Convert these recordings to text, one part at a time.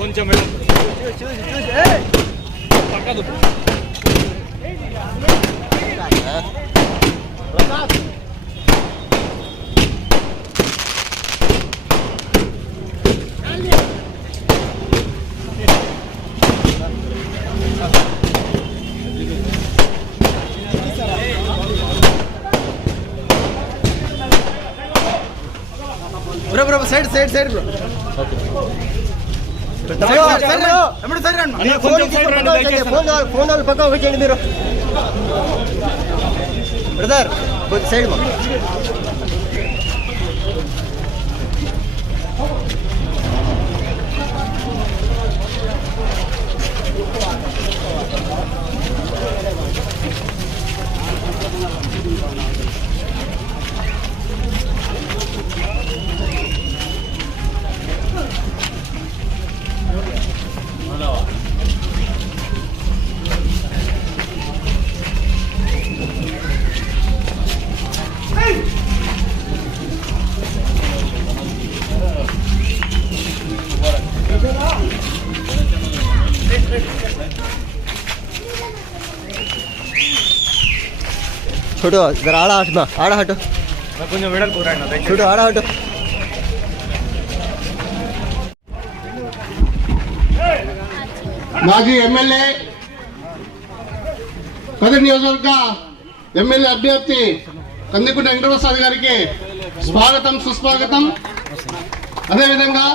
కొంచెం పక్కదు bro side side side bro phone వాళ్ళు పక్క వచ్చేయండి మీరు బ్రదర్ కొద్ది సైడ్ మా छोटो जरा आड़ा हट आड़ा हटो కొంచెం వెడల్ छोटो आड़ा हटो మాజీ ఎమ్మెల్యే కదిరి నియోజకవర్గ ఎమ్మెల్యే అభ్యర్థి కందికుంట వెంకటప్రసాద్ గారికి స్వాగతం సుస్వాగతం. అదేవిధంగా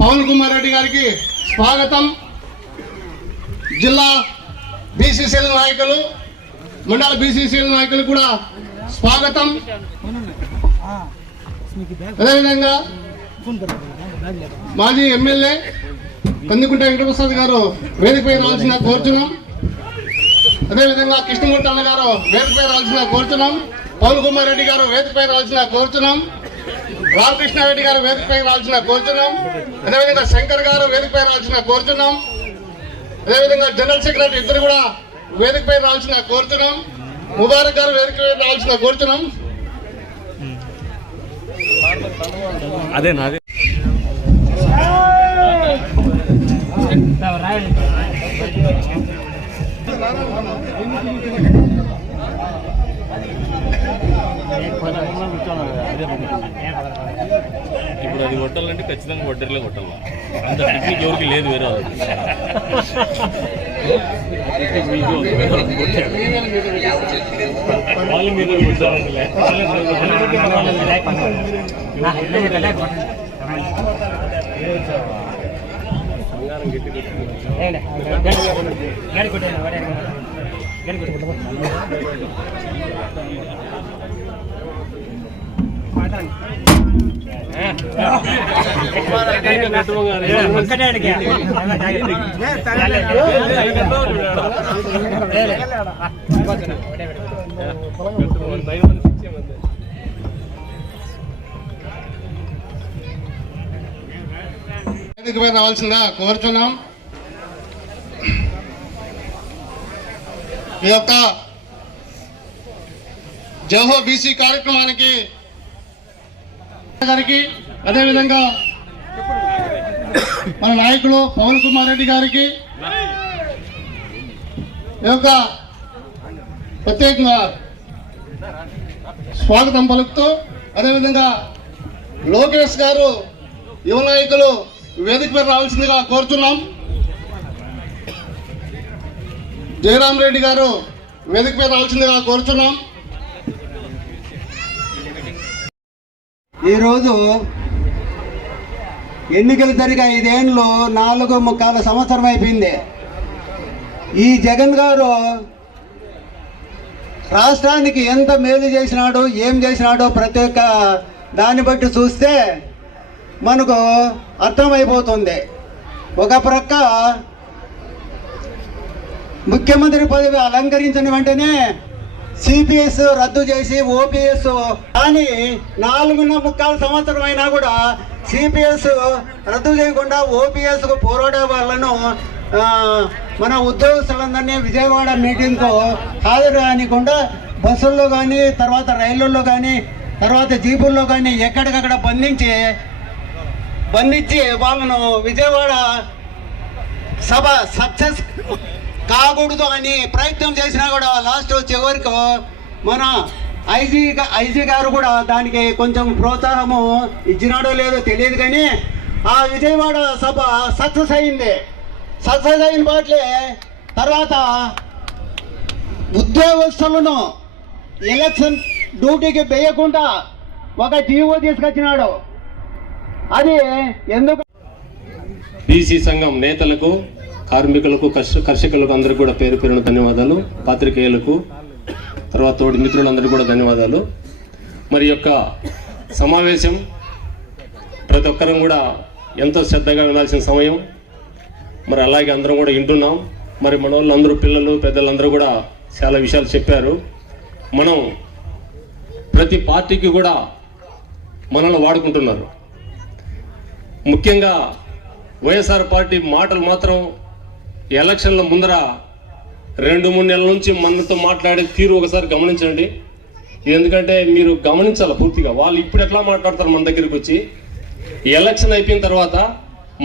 పవన్ కుమార్ రెడ్డి గారికి స్వాగతం. జిల్లా బీసీసీఎల్ నాయకులు మండల బీసీసీఎల్ నాయకులు కూడా స్వాగతం. అదేవిధంగా మాజీ ఎమ్మెల్యే కందికుంట వెంకటప్రసాద్ గారు వేదికపై రావాల్సిన కోరుచున్నాం. అదేవిధంగా కృష్ణమూర్తి అన్న గారు వేదికపై రావాల్సిన కోరుచున్నాం. పవన్ కుమార్ రెడ్డి గారు వేదికపై రావాల్సిన కోరుచున్నాం. రామకృష్ణారెడ్డి గారు వేదికపై రావాల్సిన కోరుచున్నాం. అదేవిధంగా శంకర్ గారు వేదికపై రావాల్సిన కోరుచున్నాం. అదేవిధంగా జనరల్ సెక్రటరీ ఇద్దరు కూడా వేదికపై రావాల్సిన కోరుచున్నాం. ముబారక్ గారు వేదికపై రావాల్సిన కోరుచున్నాం. అదే నాదే ఇప్పుడు అది కొట్టాలంటే ఖచ్చితంగా వడ్డరిలో కొట్టాలి. అంత టెక్నిక్ ఎవరికి లేదు. వేరే వాళ్ళు మీరు రావాల్సిందా కోరుచున్నాం. ఈ యొక్క జోహో బీసీ కార్యక్రమానికి గారికి అదేవిధంగా మన నాయకులు పవన్ కుమార్ రెడ్డి గారికి ఈ యొక్క ప్రత్యేకంగా స్వాగతం పలుకుతూ, అదేవిధంగా లోకేష్ గారు యువ నాయకులు వేదికపై రావాల్సిందిగా కోరుతున్నాం. జయరాం రెడ్డి గారు వేదికపై రావాల్సిందిగా కోరుతున్నాం. ఈరోజు ఎన్నికలు జరిగే 5 ఏళ్ళు 4.25 సంవత్సరం అయిపోయింది. ఈ జగన్ గారు రాష్ట్రానికి ఎంత మేలు చేసినాడో ఏం చేసినాడో ప్రతి ఒక్క దాన్ని బట్టి చూస్తే మనకు అర్థమైపోతుంది. ఒక ప్రక్క ముఖ్యమంత్రి పదవి అలంకరించిన వెంటనే సిపిఎస్ రద్దు చేసి ఓపీఎస్, కానీ 4.25 సంవత్సరం అయినా కూడా సిపిఎస్ రద్దు చేయకుండా ఓపీఎస్కు పోరాడే వాళ్ళను మన ఉద్యోగస్తులందరినీ విజయవాడ మీటింగ్కు హాజరు కానికుండా బస్సుల్లో కానీ, తర్వాత రైళ్లలో కానీ, తర్వాత జీపుల్లో కానీ ఎక్కడికక్కడ బంధించి వాళ్ళను విజయవాడ సభ సక్సెస్ కాకూడదు అని ప్రయత్నం చేసినా కూడా లాస్ట్ చివరికి మన ఐజీ గారు కూడా దానికి కొంచెం ప్రోత్సాహము ఇచ్చినాడో లేదో తెలియదు, కానీ ఆ విజయవాడ సభ సక్సెస్ అయింది. సక్సెస్ అయిన బాట్లే తర్వాత ఉద్యోగస్తులను ఎలక్షన్ డ్యూటీకి వేయకుండా ఒక జీవో తీసుకొచ్చినాడు. అది ఎందుకు? బీసీ సంఘం నేతలకు, కార్మికులకు, కర్షకులకు అందరికీ కూడా పేరు పేరున ధన్యవాదాలు. పాత్రికేయులకు, తర్వాత తోటి మిత్రులందరికీ కూడా ధన్యవాదాలు. మరి యొక్క సమావేశం ప్రతి ఒక్కరం కూడా ఎంతో శ్రద్ధగా వినాల్సిన సమయం. మరి అలాగే అందరం కూడా వింటున్నాం. మరి మన వాళ్ళందరూ, పిల్లలు, పెద్దలందరూ కూడా చాలా విషయాలు చెప్పారు. మనం ప్రతి పార్టీకి కూడా మనల్ని వాడుకుంటున్నారు. ముఖ్యంగా వైఎస్ఆర్ పార్టీ మాటలు మాత్రం ఎలక్షన్ల ముందర 2-3 నెలల నుంచి మనతో మాట్లాడే తీరు ఒకసారి గమనించండి. ఎందుకంటే మీరు గమనించాలి పూర్తిగా. వాళ్ళు ఇప్పుడు ఎట్లా మాట్లాడతారు మన దగ్గరికి వచ్చి, ఎలక్షన్ అయిపోయిన తర్వాత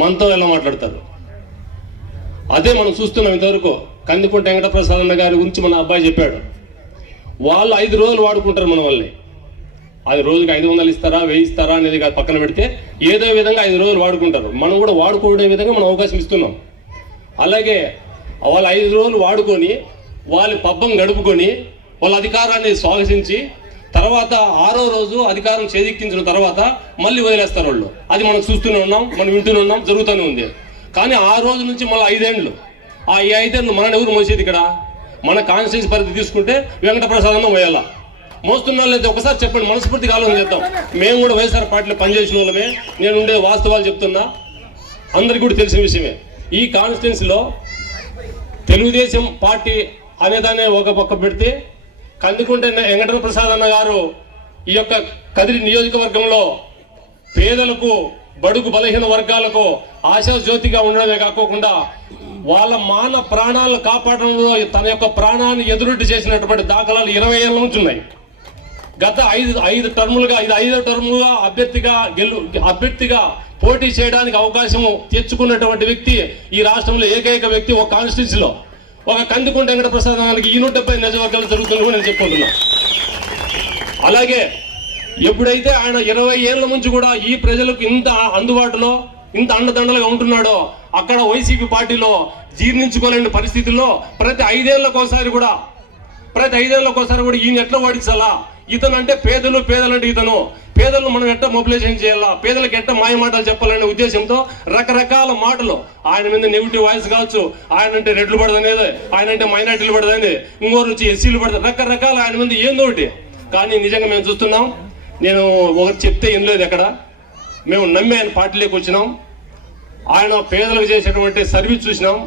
మనతో ఎలా మాట్లాడతారు అదే మనం చూస్తున్నాం. ఇంతవరకు కందికుంట వెంకటప్రసాద్ అన్న గారి గురించి మన అబ్బాయి చెప్పాడు. వాళ్ళు 5 రోజులు వాడుకుంటారు మన వాళ్ళని. అది రోజుకి 500 ఇస్తారా, 1000 ఇస్తారా అనేది పక్కన పెడితే ఏదో విధంగా 5 రోజులు వాడుకుంటారు. మనం కూడా వాడుకునే విధంగా మనం అవకాశం ఇస్తున్నాం. అలాగే వాళ్ళు 5 రోజులు వాడుకొని వాళ్ళ పబ్బం గడుపుకొని వాళ్ళ అధికారాన్ని స్వాగతించి తర్వాత 6వ రోజు అధికారం చేజిక్కించిన తర్వాత మళ్ళీ వదిలేస్తారు వాళ్ళు. అది మనం చూస్తూనే ఉన్నాం, మనం వింటూనే ఉన్నాం, జరుగుతూనే ఉంది. కానీ ఆ రోజు నుంచి మళ్ళీ 5 ఏళ్ళు, ఆ 5 ఏళ్ళు మన ఎవరు మోసేది? ఇక్కడ మన కాన్స్టిట్యూన్సీ పరిధి తీసుకుంటే వెంకటప్రసాద్ మోయాల మోస్తున్న వాళ్ళు అయితే ఒకసారి చెప్పండి, మనస్ఫూర్తిగా ఆలోచన చేద్దాం. మేము కూడా వైఎస్ఆర్ పార్టీలో పనిచేసిన వాళ్ళమే. నేను ఉండే వాస్తవాలు చెప్తున్నా, అందరికీ కూడా తెలిసిన విషయమే. ఈ కాన్స్టిట్యున్సీలో తెలుగుదేశం పార్టీ అనేదాన్ని ఒక పక్క పెడితే కందికుంట వెంకటప్రసాద్ అన్న గారు ఈ యొక్క కదిరి నియోజకవర్గంలో పేదలకు, బడుగు బలహీన వర్గాలకు ఆశాజ్యోతిగా ఉండడమే కాకుండా వాళ్ళ మాన ప్రాణాలను కాపాడడంలో తన యొక్క ప్రాణాన్ని ఎదురొడ్డి చేసినటువంటి దాఖలాలు 20 ఏళ్ళ నుంచి ఉన్నాయి. గత 5 టర్ములుగా, ఇది 5వ టర్ముగా అభ్యర్థిగా పోటీ చేయడానికి అవకాశం తెచ్చుకున్నటువంటి వ్యక్తి ఈ రాష్ట్రంలో ఏకైక వ్యక్తి ఒక కాన్స్టిట్యున్సీలో, ఒక కందికుంట వెంకటప్రసాద్ గారికి 170 నియోజకవర్గాలు జరుగుతుందని నేను చెప్పుకుంటున్నా. అలాగే ఎప్పుడైతే ఆయన 20 ఏళ్ల నుంచి కూడా ఈ ప్రజలకు ఇంత అందుబాటులో, ఇంత అండదండలుగా ఉంటున్నాడో, అక్కడ వైసీపీ పార్టీలో జీర్ణించుకోలేని పరిస్థితుల్లో ప్రతి 5 ఏళ్లకోసారి కూడా ఈయన ఎట్లా ఓడించాలా, ఇతను అంటే పేదలంటే ఇతను, పేదలను మనం ఎట్లా మొబిలైజేషన్ చేయాలా, పేదలకు ఎట్లా మాయ మాటలు చెప్పాలనే ఉద్దేశంతో రకరకాల మాటలు, ఆయన మీద నెగిటివ్ వాయిస్ కావచ్చు, ఆయన అంటే రెడ్లు పడదనేది, ఆయన అంటే మైనార్టీలు పడదని, ఇంకోరు వచ్చి ఎస్సీలు పడదు, రకరకాల ఆయన మీద ఏందో ఒకటి. కానీ నిజంగా మేము చూస్తున్నాం, నేను ఒకటి చెప్తే ఏం లేదు, ఎక్కడ మేము నమ్మి ఆయన పార్టీలోకి వచ్చినాం. ఆయన పేదలకు చేసేటువంటి సర్వీస్ చూసినాం,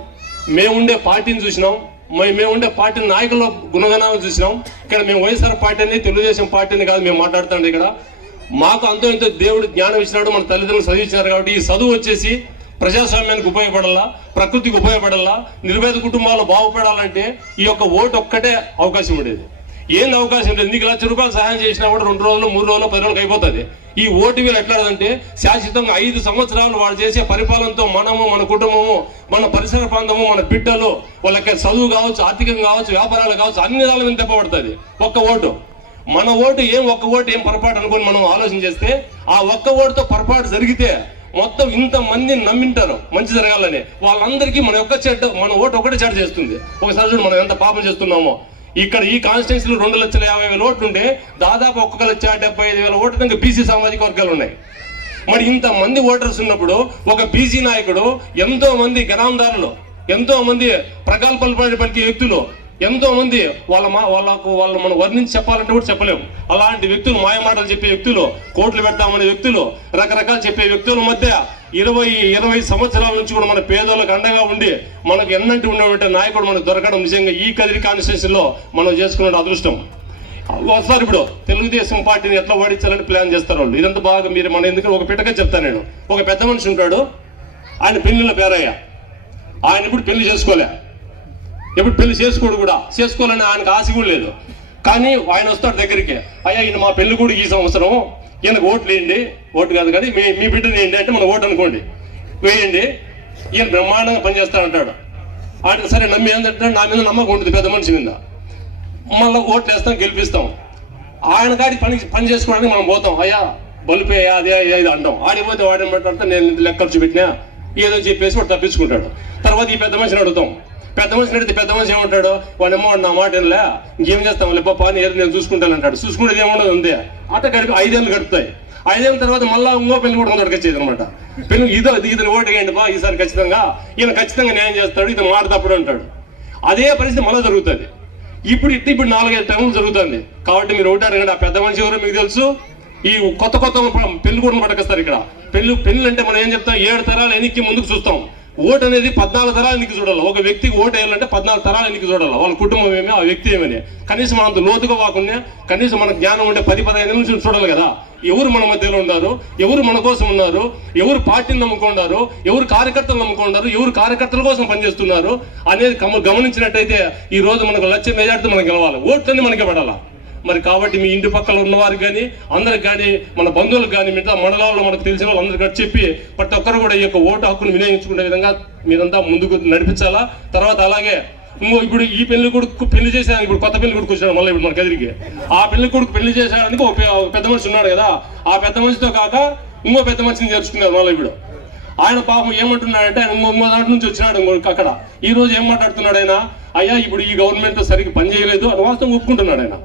మేముండే పార్టీని చూసినాం, మేముండే పార్టీ నాయకుల గుణగణాలను చూసినాం. ఇక్కడ మేము వైఎస్ఆర్ పార్టీ అని, తెలుగుదేశం పార్టీని కాదు మేము మాట్లాడుతాం. ఇక్కడ మాకు అంతో ఇంతో దేవుడు జ్ఞానం ఇచ్చినాడు, మన తల్లిదండ్రులు చదివించినారు. కాబట్టి ఈ చదువు వచ్చేసి ప్రజాస్వామ్యానికి ఉపయోగపడాలా, ప్రకృతికి ఉపయోగపడాలా, నిర్వేద కుటుంబాలు బాగుపడాలంటే ఈ యొక్క ఓటు ఒక్కటే అవకాశం ఉండేది. ఏంది అవకాశం లేదు. నీకు ₹1,00,000 సహాయం చేసినా కూడా 2 రోజులు, 3 రోజులు, 10 రోజులకు అయిపోతుంది. ఈ ఓటు వీళ్ళు ఎట్లాదంటే శాశ్వతంగా 5 సంవత్సరాలు వాళ్ళు చేసే పరిపాలనతో మనము, మన కుటుంబము, మన పరిసర ప్రాంతము, మన బిడ్డలు, వాళ్ళకి చదువు కావచ్చు, ఆర్థికంగా కావచ్చు, వ్యాపారాలు కావచ్చు, అన్ని దాని మీద దెబ్బపడుతుంది ఒక్క ఓటు. మన ఓటు ఒక్క ఓటు ఏం పొరపాటు అనుకొని మనం ఆలోచన చేస్తే, ఆ ఒక్క ఓటుతో పొరపాటు జరిగితే మొత్తం ఇంతమందిని నమ్మింటారు మంచి జరగాలని, వాళ్ళందరికీ మన ఓటు ఒకటే చెడ్డ చేస్తుంది. ఒకసారి చూడు మనం ఎంత పాపం చేస్తున్నామో. ఇక్కడ ఈ కాన్స్టిట్యున్సీలో 2,50,000 ఓట్లు ఉంటే దాదాపు 1,75,000 ఓట్లు ఇంకా బీసీ సామాజిక వర్గాలు ఉన్నాయి. మరి ఇంతమంది ఓటర్స్ ఉన్నప్పుడు ఒక బీసీ నాయకుడు, ఎంతో మంది గ్రామదారులు, ఎంతో మంది ప్రగల్భాలు పలికే వ్యక్తులు ఎంతో మంది వాళ్ళు మనం వర్ణించి చెప్పాలంటే కూడా చెప్పలేము. అలాంటి వ్యక్తులు, మాయమాటలు చెప్పే వ్యక్తులు, కోట్లు పెడతామనే వ్యక్తులు, రకరకాలు చెప్పే వ్యక్తుల మధ్య 20 సంవత్సరాల నుంచి కూడా మన పేదోళ్ళకి అండగా ఉండి మనకు ఎన్నంటి ఉన్నటువంటి నాయకుడు మనకు దొరకడం నిజంగా ఈ కదిరి కాన్స్టిట్యూన్సీలో మనం చేసుకున్న అదృష్టం. వస్తారు ఇప్పుడు తెలుగుదేశం పార్టీని ఎట్లా ఓడించాలని ప్లాన్ చేస్తారు వాళ్ళు. ఇదంతా బాగా మీరు మన ఎందుకంటే ఒక పిటక చెప్తాను నేను. ఒక పెద్ద మనిషి ఉంటాడు, ఆయన పెళ్లిలో పేరయ్య, ఆయన ఇప్పుడు పెళ్లి చేసుకోలే, ఎప్పుడు పెళ్లి చేసుకోడు కూడా, చేసుకోవాలని ఆయనకు ఆశ కూడా లేదు. కానీ ఆయన వస్తాడు దగ్గరికి, అయ్యా ఈయన మా పెళ్లి కూడా ఈ సంవత్సరం, ఈయనకు ఓట్లు వేయండి, ఓటు కాదు కానీ మీ బిడ్డను వేయండి అంటే మన ఓటు అనుకోండి, వేయండి, ఈయన బ్రహ్మాండంగా పనిచేస్తానంటాడు. ఆయన సరే నమ్మి ఏంటంటే నా మీద నమ్మకం ఉంటుంది పెద్ద మనిషి మీద, మళ్ళీ ఓట్లు వేస్తాం, గెలిపిస్తాం. ఆయన కాడి పని చేసుకోవడానికి మనం పోతాం, అయ్యా బలిపోయా అదే ఇది అంటాం. ఆడిపోతే వాడేమంటే నేను లెక్క ఖర్చు పెట్టినా ఏదో చెప్పేసి వాడు తప్పించుకుంటాడు. తర్వాత ఈ పెద్ద మనిషిని అడుగుతాం, పెద్ద మనిషిని అడిగితే పెద్ద మనిషి ఏమంటాడు, వాడేమో నా మాట ఏం ఇంకేం చేస్తాం లేపా అని ఏదో నేను చూసుకుంటాను అంటాడు. చూసుకునేది ఏముండదు అంతే. అట్ట గడిపి 5 ఏళ్ళు గడుపుతాయి. 5 ఏళ్ళ తర్వాత మళ్ళీ ఇంకో పెళ్లి కూడా దొరకొచ్చేది అనమాట. పెళ్లి ఇతను ఓటు వేయండి బా ఈసారి ఖచ్చితంగా, ఈయన ఖచ్చితంగా న్యాయం చేస్తాడు, ఇది మాట తప్పుడు అంటాడు. అదే పరిస్థితి మళ్ళీ జరుగుతుంది. ఇప్పుడు 4-5 టైంలు జరుగుతుంది. కాబట్టి మీరు ఒకటి అడగండి, ఆ పెద్ద మనిషి ఎవరో మీకు తెలుసు. ఈ కొత్త పెళ్లి కూడా పట్టుకొస్తారు ఇక్కడ. పెళ్లి అంటే మనం ఏం చెప్తాం, 7 తరాలు ఎన్నికి ముందుకు చూస్తాం. ఓటు అనేది 14 తరాలు ఎన్నికి చూడాలి. ఒక వ్యక్తికి ఓటు వేయాలంటే 14 తరాలు ఎన్నికి చూడాలి. వాళ్ళ కుటుంబం ఏమి, ఆ వ్యక్తి ఏమని కనీసం మనం అంత లోతుగా కాకుండా కనీసం మనకు జ్ఞానం ఉంటే 10-15 నుంచి చూడాలి కదా. ఎవరు మన మధ్యలో ఉన్నారు, ఎవరు మన కోసం ఉన్నారు, ఎవరు పార్టీని నమ్ముకున్నారు, ఎవరు కార్యకర్తలు నమ్ముకున్నారు, ఎవరు కార్యకర్తల కోసం పనిచేస్తున్నారు అనేది గమనించినట్టయితే ఈ రోజు మనకు లక్ష్య మెజార్టీతో మనం గెలవాలి, ఓట్లన్నీ మనకే పడాలా. మరి కాబట్టి మీ ఇంటి పక్కల ఉన్నవారికి కానీ అందరికి కానీ మన బంధువులకు కానీ మిగతా మండలాల్లో మనకు తెలిసిన వాళ్ళందరికీ చెప్పి ప్రతి ఒక్కరు కూడా ఈ యొక్క ఓటు హక్కును వినియోగించుకునే విధంగా మీరంతా ముందుకు నడిపించాలా. తర్వాత అలాగే ఇప్పుడు ఈ పెళ్లి కొడుకు పెళ్లి చేసేదానికి ఇప్పుడు కొత్త పెళ్లి కొడుకు వచ్చాడు మళ్ళీ ఇప్పుడు మన కదిరికి. ఆ పెళ్లి కొడుకు పెళ్లి చేసేదానికి ఒక పెద్ద మనిషి ఉన్నాడు కదా, ఆ పెద్ద మనిషితో కాక ఇంకో పెద్ద మనిషిని చేర్చుకున్నారు మళ్ళీ ఇప్పుడు. ఆయన పాపం ఏమంటున్నాడంటే ఆయన ఇంకో దాంట్లో నుంచి వచ్చినాడు అక్కడ. ఈ రోజు ఏం మాట్లాడుతున్నాడు ఆయన, అయ్యా ఇప్పుడు ఈ గవర్నమెంట్ సరిగ్గా పని చేయలేదు అని వాస్తవం ఒప్పుకుంటున్నాడు ఆయన.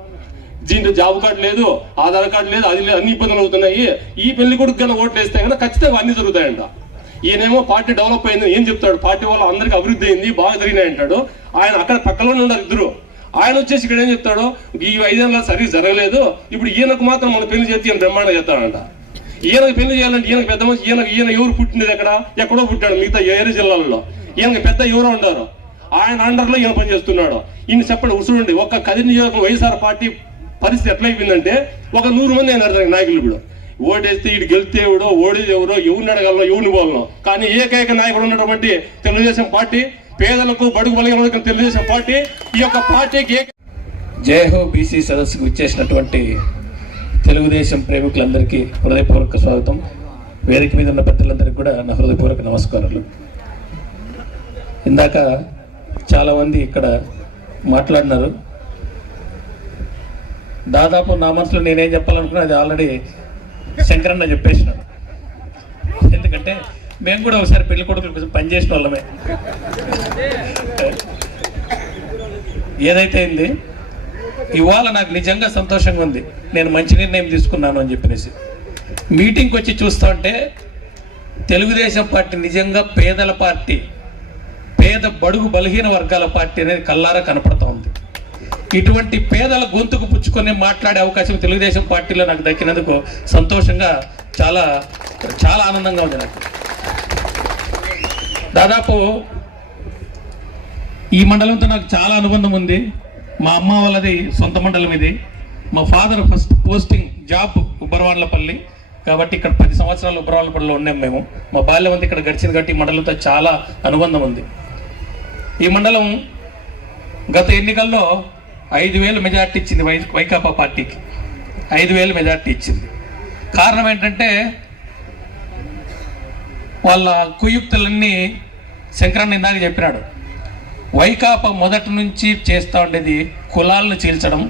దీంట్లో జాబ్ కార్డు లేదు, ఆధార్ కార్డు లేదు, అది లేదు, అన్ని ఇబ్బందులు అవుతున్నాయి. ఈ పెళ్లి కొడుకు కన్నా ఓట్లు వేస్తే కన్నా ఖచ్చితంగా అన్ని జరుగుతాయంట. ఈయనేమో పార్టీ డెవలప్ అయింది ఏం చెప్తాడు, పార్టీ వల్ల అందరికి అభివృద్ధి అయింది, బాగా జరిగినాయి అంటాడు. ఆయన అక్కడ పక్కలోనే ఉన్నారు ఇద్దరు. ఆయన వచ్చేసి ఇక్కడ ఏం చెప్తాడు, ఈ 5 ఏళ్ళ సరిగ్గా జరగలేదు, ఇప్పుడు ఈయనకు మాత్రం మన పెళ్లి చేసి ఈయన బ్రహ్మాండంగా చేస్తాడంట. ఈయనకు పెళ్లి చేయాలంటే ఈయనకు పెద్ద మనిషి, ఈయన ఎవరు పుట్టినది ఎక్కడో పుట్టాడు మిగతా 7 జిల్లాలలో. ఈయనకి పెద్ద ఎవరో ఉంటారు, ఆయన అండర్లో ఈయన పని చేస్తున్నాడు. ఈయన చెప్పండి చూడండి, ఒక్క కదిరి నియోజకవర్గం వైఎస్ఆర్ పార్టీ పరిస్థితి ఎట్లయిపోయిందంటే ఒక 100 మంది అయినారు దానికి నాయకులు. ఇప్పుడు ఓటేస్తే ఇటు గెలిస్తే ఎవడో, ఓడేది ఎవరో, ఎవరిని అడగలనో, ఎవరిని పోలనో. కానీ ఏకైక నాయకుడు ఉన్నటువంటి తెలుగుదేశం పార్టీ, పేదలకు బడుగు బలహీన తెలుగుదేశం పార్టీ. ఈ యొక్క పార్టీకి జై హో బీసీ సదస్సుకు ఇచ్చేసినటువంటి తెలుగుదేశం ప్రేమికులందరికీ హృదయపూర్వక స్వాగతం. వేదిక మీద ఉన్న పెద్దలందరికీ కూడా నా హృదయపూర్వక నమస్కారాలు. ఇందాక చాలామంది ఇక్కడ మాట్లాడినారు. దాదాపు నా మనసులో నేనేం చెప్పాలనుకున్నా అది ఆల్రెడీ శంకరన్న చెప్పేసినాడు. ఎందుకంటే మేము కూడా ఒకసారి పెళ్లి కొడుకుల కోసం పనిచేసిన వాళ్ళమే. ఏదైతే అయింది ఇవాళ నాకు నిజంగా సంతోషంగా ఉంది, నేను మంచి నిర్ణయం తీసుకున్నాను అని చెప్పేసి. మీటింగ్కి వచ్చి చూస్తూ ఉంటే తెలుగుదేశం పార్టీ నిజంగా పేదల పార్టీ, పేద బడుగు బలహీన వర్గాల పార్టీ అనేది కల్లారా కనపడుతూ ఉంది. ఇటువంటి పేదల గొంతుకు పుచ్చుకొని మాట్లాడే అవకాశం తెలుగుదేశం పార్టీలో నాకు దక్కినందుకు సంతోషంగా చాలా చాలా ఆనందంగా ఉంది నాకు. దాదాపు ఈ మండలంతో నాకు చాలా అనుబంధం ఉంది. మా అమ్మ వాళ్ళది సొంత మండలం ఇది. మా ఫాదర్ ఫస్ట్ పోస్టింగ్ జాబ్ ఉబ్బరవాళ్ళపల్లి, కాబట్టి ఇక్కడ 10 సంవత్సరాలు ఉబ్బరవాళ్ళపల్లిలో ఉన్నాం మేము. మా బాల్యం అంతా ఇక్కడ గడిచింది కాబట్టి ఈ మండలంతో చాలా అనుబంధం ఉంది. ఈ మండలం గత ఎన్నికల్లో 5,000 మెజార్టీ ఇచ్చింది వైకాపా పార్టీకి. 5,000 మెజార్టీ ఇచ్చింది. కారణం ఏంటంటే వాళ్ళ కుయుక్తులన్నీ శంకరన్న ఇందాక చెప్పినాడు. వైకాపా మొదటి నుంచి చేస్తూ ఉండేది కులాలను చీల్చడం,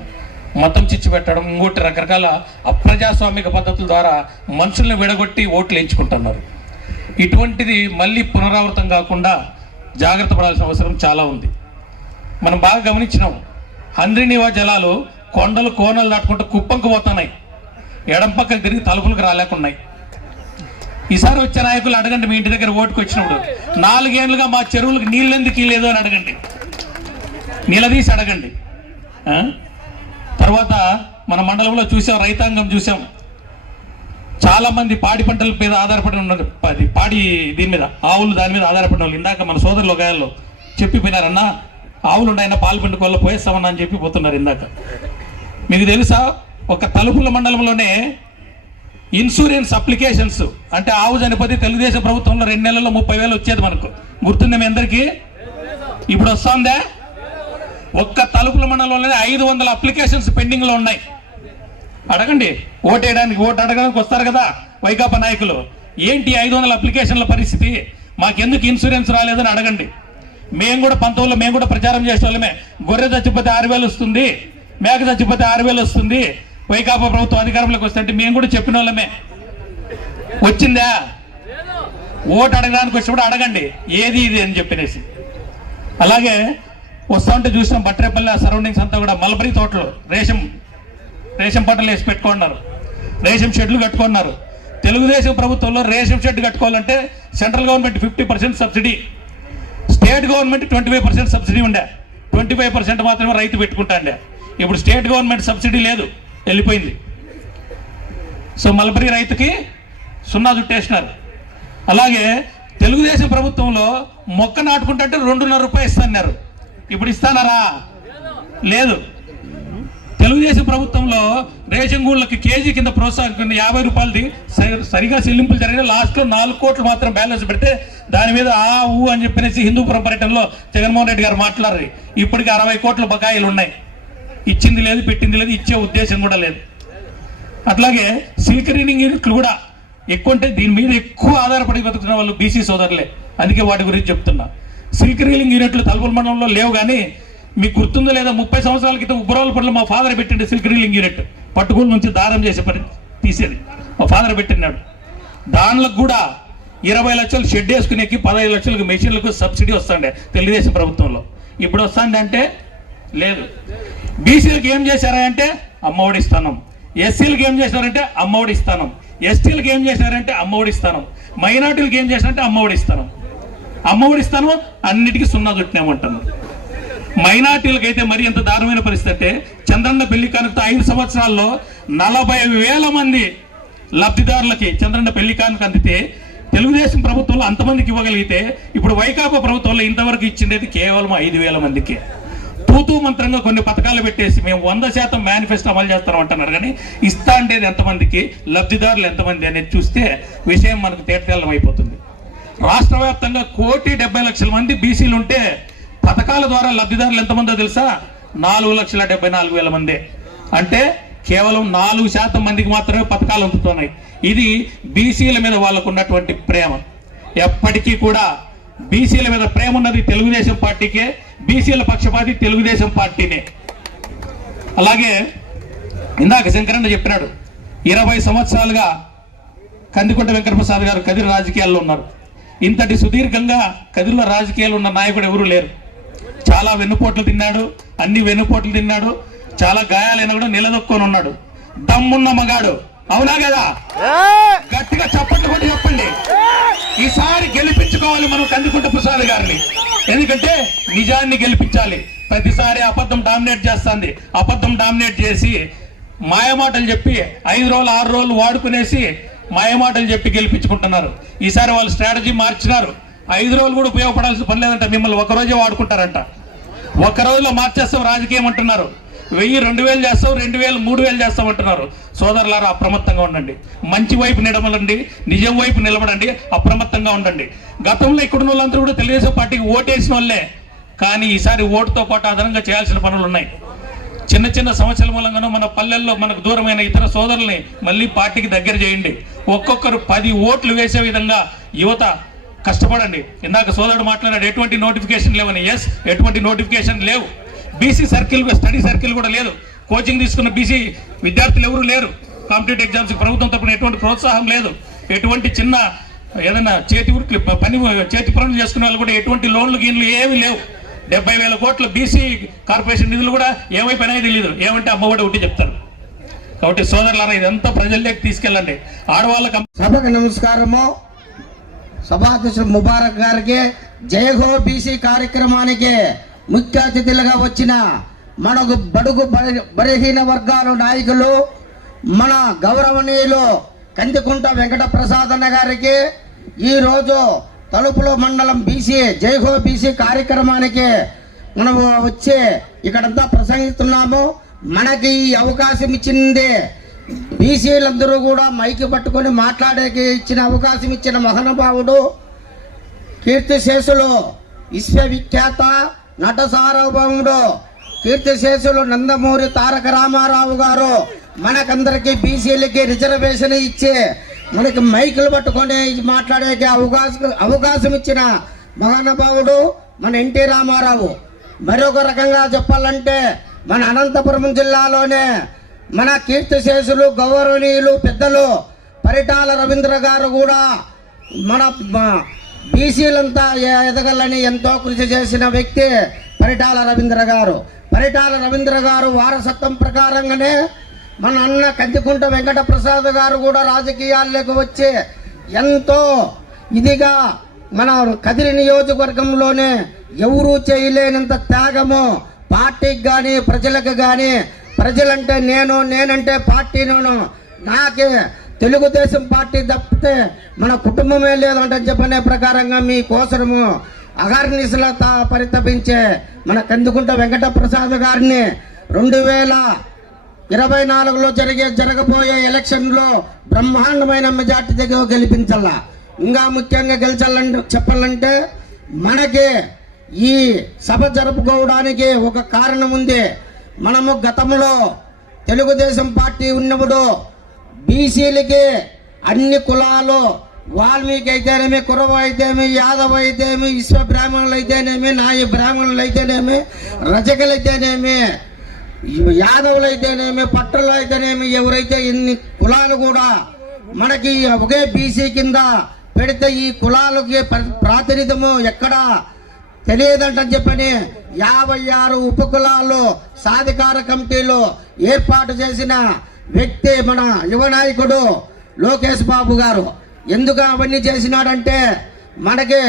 మతం చిచ్చు పెట్టడం, ఇంకోటి రకరకాల అప్రజాస్వామిక పద్ధతుల ద్వారా మనుషులను విడగొట్టి ఓట్లు ఎంచుకుంటున్నారు. ఇటువంటిది మళ్ళీ పునరావృతం కాకుండా జాగ్రత్త పడాల్సిన అవసరం చాలా ఉంది. మనం బాగా గమనించినాం, హంద్రీనివా జలాలు కొండలు కోనలు దాటుకుంటూ కుప్పంకు పోతున్నాయి, ఎడం పక్కకు తిరిగి తలుపులకు రాలేకున్నాయి. ఈసారి వచ్చే నాయకులు అడగండి, మీ ఇంటి దగ్గర ఓటుకు వచ్చినప్పుడు 4 ఏళ్ళుగా మా చెరువులకు నీళ్ళు ఎందుకు లేదు అని అడగండి. నిలదీసి అడగండి. తర్వాత మన మండలంలో చూసాం, రైతాంగం చూసాం, చాలా మంది పాడి పంటల మీద ఆధారపడి ఉన్నారు. పాడి దీని మీద, ఆవులు దాని మీద ఆధారపడిన వాళ్ళు. ఇందాక మన సోదరులు గాయాల్లో చెప్పిపోయినారన్న, ఆవులు ఉన్నాయన్న పాలు పిండుకోళ్ళు పోయేస్తామన్నా అని చెప్పి పోతున్నారు ఇందాక. మీకు తెలుసా, ఒక తలుపుల మండలంలోనే ఇన్సూరెన్స్ అప్లికేషన్స్ అంటే ఆవు చనిపోతే తెలుగుదేశం ప్రభుత్వంలో 2 నెలల్లో 30,000 వచ్చేది మనకు. గుర్తుంది మీ అందరికీ? ఇప్పుడు వస్తుందా? ఒక్క తలుపుల మండలంలోనే 500 అప్లికేషన్స్ పెండింగ్లో ఉన్నాయి. అడగండి, ఓటు అడగడానికి వస్తారు కదా వైకాపా నాయకులు. ఏంటి 500 అప్లికేషన్ల పరిస్థితి, మాకెందుకు ఇన్సూరెన్స్ రాలేదని అడగండి. మేము కూడా 19లో మేము కూడా ప్రచారం చేసే వాళ్ళమే. గొర్రె చచ్చిపోతే 6,000 వస్తుంది, మేక చచ్చిపోతే 6,000 వస్తుంది, వైకాపా ప్రభుత్వం అధికారంలోకి వస్తే మేము కూడా చెప్పిన వాళ్ళమే. వచ్చిందా? ఓటు అడగడానికి వచ్చినప్పుడు అడగండి ఏది ఇది అని చెప్పినేసి. అలాగే వస్తూ ఉంటే చూసినాం, బట్రేపల్లి సరౌండింగ్స్ అంతా కూడా మల్బరీ తోటలు రేషన్ పంటలు వేసి పెట్టుకున్నారు, రేషన్ షెడ్లు కట్టుకున్నారు. తెలుగుదేశం ప్రభుత్వంలో ration shed కట్టుకోవాలంటే central government 50% subsidy, state government 25% subsidy ఉండే, 25% మాత్రమే రైతు పెట్టుకుంటాండే. ఇప్పుడు స్టేట్ గవర్నమెంట్ సబ్సిడీ లేదు, వెళ్ళిపోయింది. సో మల్బరీ రైతుకి 0 చుట్టేసినారు. అలాగే తెలుగుదేశం ప్రభుత్వంలో మొక్క నాటుకుంటే 2.5 రూపాయలు ఇస్తున్నారు. ఇప్పుడు ఇస్తానారా? లేదు. తెలుగుదేశం ప్రభుత్వంలో రేషన్ గూళ్ళకి కేజీ కింద ప్రోత్సాహం 50 రూపాయలది సరిగా చెల్లింపులు జరిగిన లాస్ట్లో 4 కోట్లు మాత్రం బ్యాలెన్స్ పెడితే దాని మీద అని చెప్పేసి హిందూపురం పర్యటనలో జగన్మోహన్ రెడ్డి గారు మాట్లాడారు. ఇప్పటికి 60 కోట్ల బకాయిలు ఉన్నాయి. ఇచ్చింది లేదు, పెట్టింది లేదు, ఇచ్చే ఉద్దేశం కూడా లేదు. అట్లాగే సిల్క్ రీడింగ్ యూనిట్లు కూడా ఎక్కువ ఉంటే దీని మీద ఎక్కువ ఆధారపడి బతుకుతున్న వాళ్ళు బీసీ సోదరులే. అందుకే వాటి గురించి చెప్తున్నా. సిల్క్ రీడింగ్ యూనిట్లు తలుపుల మండలంలో లేవు, కానీ మీకు గుర్తుందో లేదా 30 సంవత్సరాల క్రితం ఉబ్బరాలపల్లిలో మా ఫాదర్ పెట్టిండే సిల్క్ రీడింగ్ యూనిట్, పట్టుకోలు నుంచి దారం చేసే పని తీసేది మా ఫాదర్ పెట్టినాడు. దానిలో కూడా 20 లక్షలు షెడ్ వేసుకునేకి 15 లక్షలకు మెషిన్లకు సబ్సిడీ వస్తుండే తెలుగుదేశం ప్రభుత్వంలో. ఇప్పుడు వస్తుంది అంటే లేదు. బీసీలకు ఏం చేశారంటే అమ్మఒడి ఇస్తాను, ఎస్సీలకు ఏం చేశారంటే అమ్మఒడి ఇస్తాను, ఎస్టీలకు ఏం చేశారంటే అమ్మఒడి ఇస్తాను, మైనార్టీలకు ఏం చేశారంటే అమ్మఒడి ఇస్తాను. అన్నిటికీ 0 చుట్టినామంటాను. మైనార్టీలకు అయితే మరి ఎంత దారుణమైన పరిస్థితి అంటే చంద్రన్న పెళ్లి కానుకతో 5 సంవత్సరాల్లో 40,000 మంది లబ్ధిదారులకి చంద్రన్న పెళ్లి కానుక అందితే తెలుగుదేశం ప్రభుత్వంలో అంతమందికి ఇవ్వగలిగితే ఇప్పుడు వైకాపా ప్రభుత్వంలో ఇంతవరకు ఇచ్చిండేది కేవలం 5,000 మందికి. తూతూ మంత్రంగా కొన్ని పథకాలు పెట్టేసి మేము 100% మేనిఫెస్టో అమలు చేస్తాం అంటున్నారు, కానీ ఇస్తా ఉండేది ఎంతమందికి, లబ్ధిదారులు ఎంతమంది అనేది చూస్తే విషయం మనకు తేటతెల్లం అయిపోతుంది. రాష్ట్ర వ్యాప్తంగా 1,70,00,000 మంది బీసీలు ఉంటే పథకాల ద్వారా లబ్ధిదారులు ఎంతమందో తెలుసా? 4,74,000 మంది. అంటే కేవలం 4% మందికి మాత్రమే పథకాలు అందుతున్నాయి. ఇది బీసీల మీద వాళ్ళకు ఉన్నటువంటి ప్రేమ. ఎప్పటికీ కూడా బీసీల మీద ప్రేమ ఉన్నది తెలుగుదేశం పార్టీకే, బీసీల పక్షపాతి తెలుగుదేశం పార్టీనే. అలాగే ఇందాక శంకరన్న చెప్పినాడు, 20 సంవత్సరాలుగా కందికుంట వెంకటప్రసాద్ గారు కదిరి రాజకీయాల్లో ఉన్నారు. ఇంతటి సుదీర్ఘంగా కదిరిలో రాజకీయాలు ఉన్న నాయకుడు ఎవరూ లేరు. చాలా వెన్నుపోట్లు తిన్నాడు, అన్ని వెన్నుపోట్లు తిన్నాడు, చాలా గాయాలైనా కూడా నిలదొక్కొని ఉన్నాడు. దమ్మున్న మగాడు, అవునా కదా? గట్టిగా చప్పట్లు కొట్టి చెప్పండి. ఈసారి గెలిపించుకోవాలి మనం కందికుంట ప్రసాద్ గారిని, ఎందుకంటే నిజాన్ని గెలిపించాలి. ప్రతిసారి అబద్ధం డామినేట్ చేస్తుంది. అబద్ధం డామినేట్ చేసి మాయమాటలు చెప్పి 5 రోజులు 6 రోజులు వాడుకునేసి మాయమాటలు చెప్పి గెలిపించుకుంటున్నారు. ఈసారి వాళ్ళు స్ట్రాటజీ మార్చినారు. 5 రోజులు కూడా ఉపయోగపడాల్సిన పని లేదంట, మిమ్మల్ని 1 రోజే వాడుకుంటారంట. 1 రోజులో మార్చేస్తాం రాజకీయం అంటున్నారు. 1000, 2000 చేస్తాం, 2000, 3000 చేస్తాం అంటున్నారు. సోదరులారా, అప్రమత్తంగా ఉండండి. మంచి వైపు నిలబడండి, నిజం వైపు నిలబడండి, అప్రమత్తంగా ఉండండి. గతంలో ఇక్కడున్న వాళ్ళందరూ కూడా తెలుగుదేశం పార్టీకి ఓటేసిన వాళ్ళే, కానీ ఈసారి ఓటుతో పాటు అదనంగా చేయాల్సిన పనులు ఉన్నాయి. చిన్న చిన్న సమస్యల మూలంగానూ మన పల్లెల్లో మనకు దూరమైన ఇతర సోదరుల్ని మళ్ళీ పార్టీకి దగ్గర చేయండి. ఒక్కొక్కరు 10 ఓట్లు వేసే విధంగా యువత కష్టపడండి. ఇందాక సోదరుడు మాట్లాడాడు ఎటువంటి నోటిఫికేషన్ లేవని. ఎస్, ఎటువంటి నోటిఫికేషన్ లేవు. బీసీ సర్కిల్, స్టడీ సర్కిల్ కూడా లేదు. కోచింగ్ తీసుకున్న బీసీ విద్యార్థులు ఎవరు లేరు. కాంపిటేటివ్ ఎగ్జామ్స్ ప్రభుత్వం తరపున ఎటువంటి ప్రోత్సాహం లేదు. ఎటువంటి చిన్న ఏదైనా చేతి పనులు చేసుకునే వాళ్ళు కూడా ఎటువంటి లోన్లు గీన్లు ఏమీ లేవు. 70,000 కోట్ల బీసీ కార్పొరేషన్ నిధులు కూడా ఏమైపోయినాయో తెలియదు. ఏమంటే అమ్మఒడి ఒకటి చెప్తారు. కాబట్టి సోదరులారా, ఇదంతా ప్రజల్లోకి తీసుకెళ్ళండి. ఆడవాళ్ళకి సభకు నమస్కారము. సభాధ్యక్షుడు ముబారక్ గారికి జై హో బీసీ కార్యక్రమానికి ముఖ్య అతిథులుగా వచ్చిన మనకు బడుగు బలహీన వర్గాల నాయకులు మన గౌరవనీయులు కందికుంట వెంకటప్రసాద్ అన్న గారికి ఈరోజు తలుపులో మండలం బీసీ జైహో బీసీ కార్యక్రమానికి మనం వచ్చి ఇక్కడంతా ప్రసంగిస్తున్నాము. మనకి ఈ అవకాశం ఇచ్చింది బీసీలందరూ కూడా మైకి పట్టుకొని మాట్లాడేకి ఇచ్చిన అవకాశం ఇచ్చిన మహానుభావుడు కీర్తిశేషులు విశ్వవిఖ్యాత నట సార్వభౌముడు కీర్తిశేషులు నందమూరి తారక రామారావు గారు మనకందరికి బీసీలకి రిజర్వేషన్ ఇచ్చి మనకి మైకులు పట్టుకొని మాట్లాడే అవకాశం ఇచ్చిన మహానుభావుడు మన ఎన్టీ రామారావు. మరొక రకంగా చెప్పాలంటే మన అనంతపురం జిల్లాలోనే మన కీర్తిశేషులు గౌరవనీయులు పెద్దలు పరిటాల రవీంద్ర గారు కూడా మన బీసీలంతా ఎదగలని ఎంతో కృషి చేసిన వ్యక్తి పరిటాల రవీంద్ర గారు. పరిటాల రవీంద్ర గారు వారసత్వం ప్రకారంగానే మన అన్న కందికుంట వెంకటప్రసాద్ గారు కూడా రాజకీయాల్లోకి వచ్చి ఎంతో ఇదిగా మన కదిరి నియోజకవర్గంలోనే ఎవరూ చేయలేనంత త్యాగము పార్టీకి కానీ ప్రజలకు కానీ, ప్రజలంటే నేనంటే పార్టీను, నాకే తెలుగుదేశం పార్టీ తప్పితే మన కుటుంబమే లేదంటే చెప్పనే ప్రకారంగా మీ కోసము అహర్నిశల పరితపించే మన కందికుంట వెంకటప్రసాద్ గారిని 2024లో జరగబోయే ఎలక్షన్లో బ్రహ్మాండమైన మెజార్టీ దగ్గర గెలిపించాలా. ఇంకా ముఖ్యంగా గెలిచాలంటే చెప్పాలంటే మనకి ఈ సభ జరుపుకోవడానికి ఒక కారణం ఉంది. మనము గతంలో తెలుగుదేశం పార్టీ ఉన్నప్పుడు బీసీలకి అన్ని కులాలు వాల్మీకి అయితేనేమి, కురవ అయితేమి, యాదవ్ అయితేమి, విశ్వ బ్రాహ్మణులు అయితేనేమి, నాయ బ్రాహ్మణులు అయితేనేమి, రజకులు అయితేనేమి, యాదవులు అయితేనేమి, పట్టణులు అయితేనేమి, ఎవరైతే ఇన్ని కులాలు కూడా మనకి ఒకే బీసీ కింద పెడితే ఈ కులాలకి ప్రాతినిధ్యము ఎక్కడా తెలియదంటని చెప్పని 56 ఉపకులాలు సాధికార కమిటీలు ఏర్పాటు చేసిన వ్యక్తి మన యువ నాయకుడు లోకేష్ బాబు గారు. ఎందుకు అవన్నీ చేసినాడంటే మనకి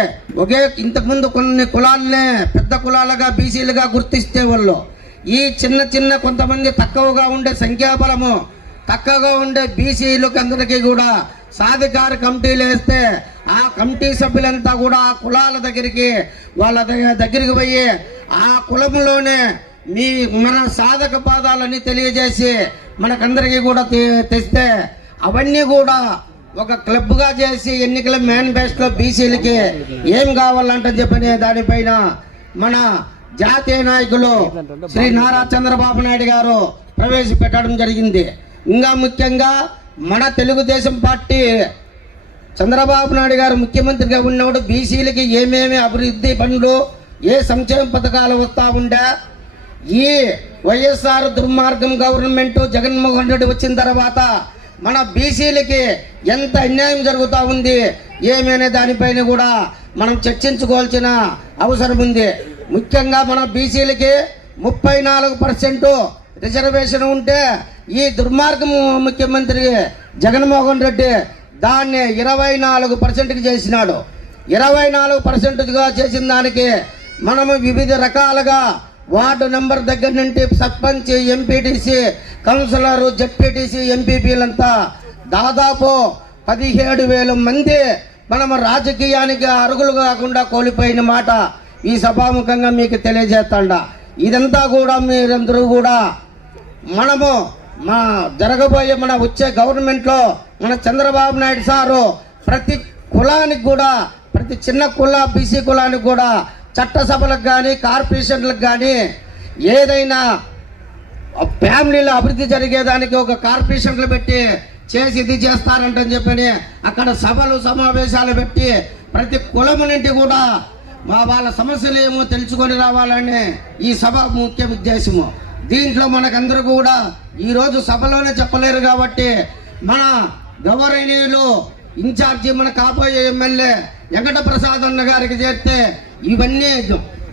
ఒకే ఇంతకుముందు కొన్ని కులాలనే పెద్ద కులాలుగా బీసీలుగా గుర్తిస్తే వాళ్ళు ఈ చిన్న కొంతమంది తక్కువగా ఉండే సంఖ్యాబలము తక్కువగా ఉండే బీసీలకు అందరికీ కూడా సాధికార కమిటీలు వేస్తే ఆ కమిటీ సభ్యులంతా కూడా ఆ కులాల దగ్గరికి వాళ్ళ దగ్గరికి పోయి ఆ కులంలోనే మన సాధక పాదాలని తెలియజేసి మనకందరికీ కూడా తెస్తే అవన్నీ కూడా ఒక క్లబ్గా చేసి ఎన్నికల మేనిఫెస్టోలో బీసీలకి ఏం కావాలంటే చెప్పనే దానిపైన మన జాతీయ నాయకులు శ్రీ నారా చంద్రబాబు నాయుడు గారు ప్రవేశపెట్టడం జరిగింది. ఇంకా ముఖ్యంగా మన తెలుగుదేశం పార్టీ చంద్రబాబు నాయుడు గారు ముఖ్యమంత్రిగా ఉన్నప్పుడు బీసీలకి ఏమేమి అభివృద్ధి పనులు ఏ సంక్షేమ పథకాలు వస్తూ ఉండే ఈ వైఎస్ఆర్ దుర్మార్గం గవర్నమెంట్ జగన్మోహన్ రెడ్డి వచ్చిన తర్వాత మన బీసీలకి ఎంత అన్యాయం జరుగుతూ ఉంది ఏమనే దానిపైన కూడా మనం చర్చించుకోవాల్సిన అవసరం ఉంది. ముఖ్యంగా మన బీసీలకి 34% రిజర్వేషన్ ఉంటే ఈ దుర్మార్గం ముఖ్యమంత్రి జగన్మోహన్ రెడ్డి దాన్ని 24%కి చేసినాడు. 24%గా చేసిన దానికి మనము వివిధ రకాలుగా వార్డు నెంబర్ దగ్గర నుండి సర్పంచ్, ఎంపీటీసీ, కౌన్సిలరు, జెడ్పీటీసీ, ఎంపీపీలంతా దాదాపు 17,000 మంది మనము రాజకీయానికి అరుగులు కాకుండా కోల్పోయిన మాట ఈ సభాముఖంగా మీకు తెలియజేస్తాండా. ఇదంతా కూడా మీరందరూ కూడా మనము మా జరగబోయే మన వచ్చే గవర్నమెంట్లో మన చంద్రబాబు నాయుడు సారు ప్రతి కులానికి కూడా ప్రతి చిన్న కుల బీసీ కులానికి కూడా చట్టసభలకు కానీ కార్పొరేషన్లకు కానీ ఏదైనా ఫ్యామిలీలో అభివృద్ధి జరిగేదానికి ఒక కార్పొరేషన్లు పెట్టి చేసి ఇది చేస్తారంటని చెప్పని అక్కడ సభలు సమావేశాలు పెట్టి ప్రతి కులము నుండి కూడా వాళ్ళ సమస్యలు ఏమో తెలుసుకొని రావాలని ఈ సభ ముఖ్య ఉద్దేశము. దీంట్లో మనకందరూ కూడా ఈరోజు సభలోనే చెప్పలేరు కాబట్టి మన గౌరవనీయులు ఇన్ఛార్జి మన కాబోయే ఎమ్మెల్యే వెంకటప్రసాద్ అన్న గారికి చేస్తే ఇవన్నీ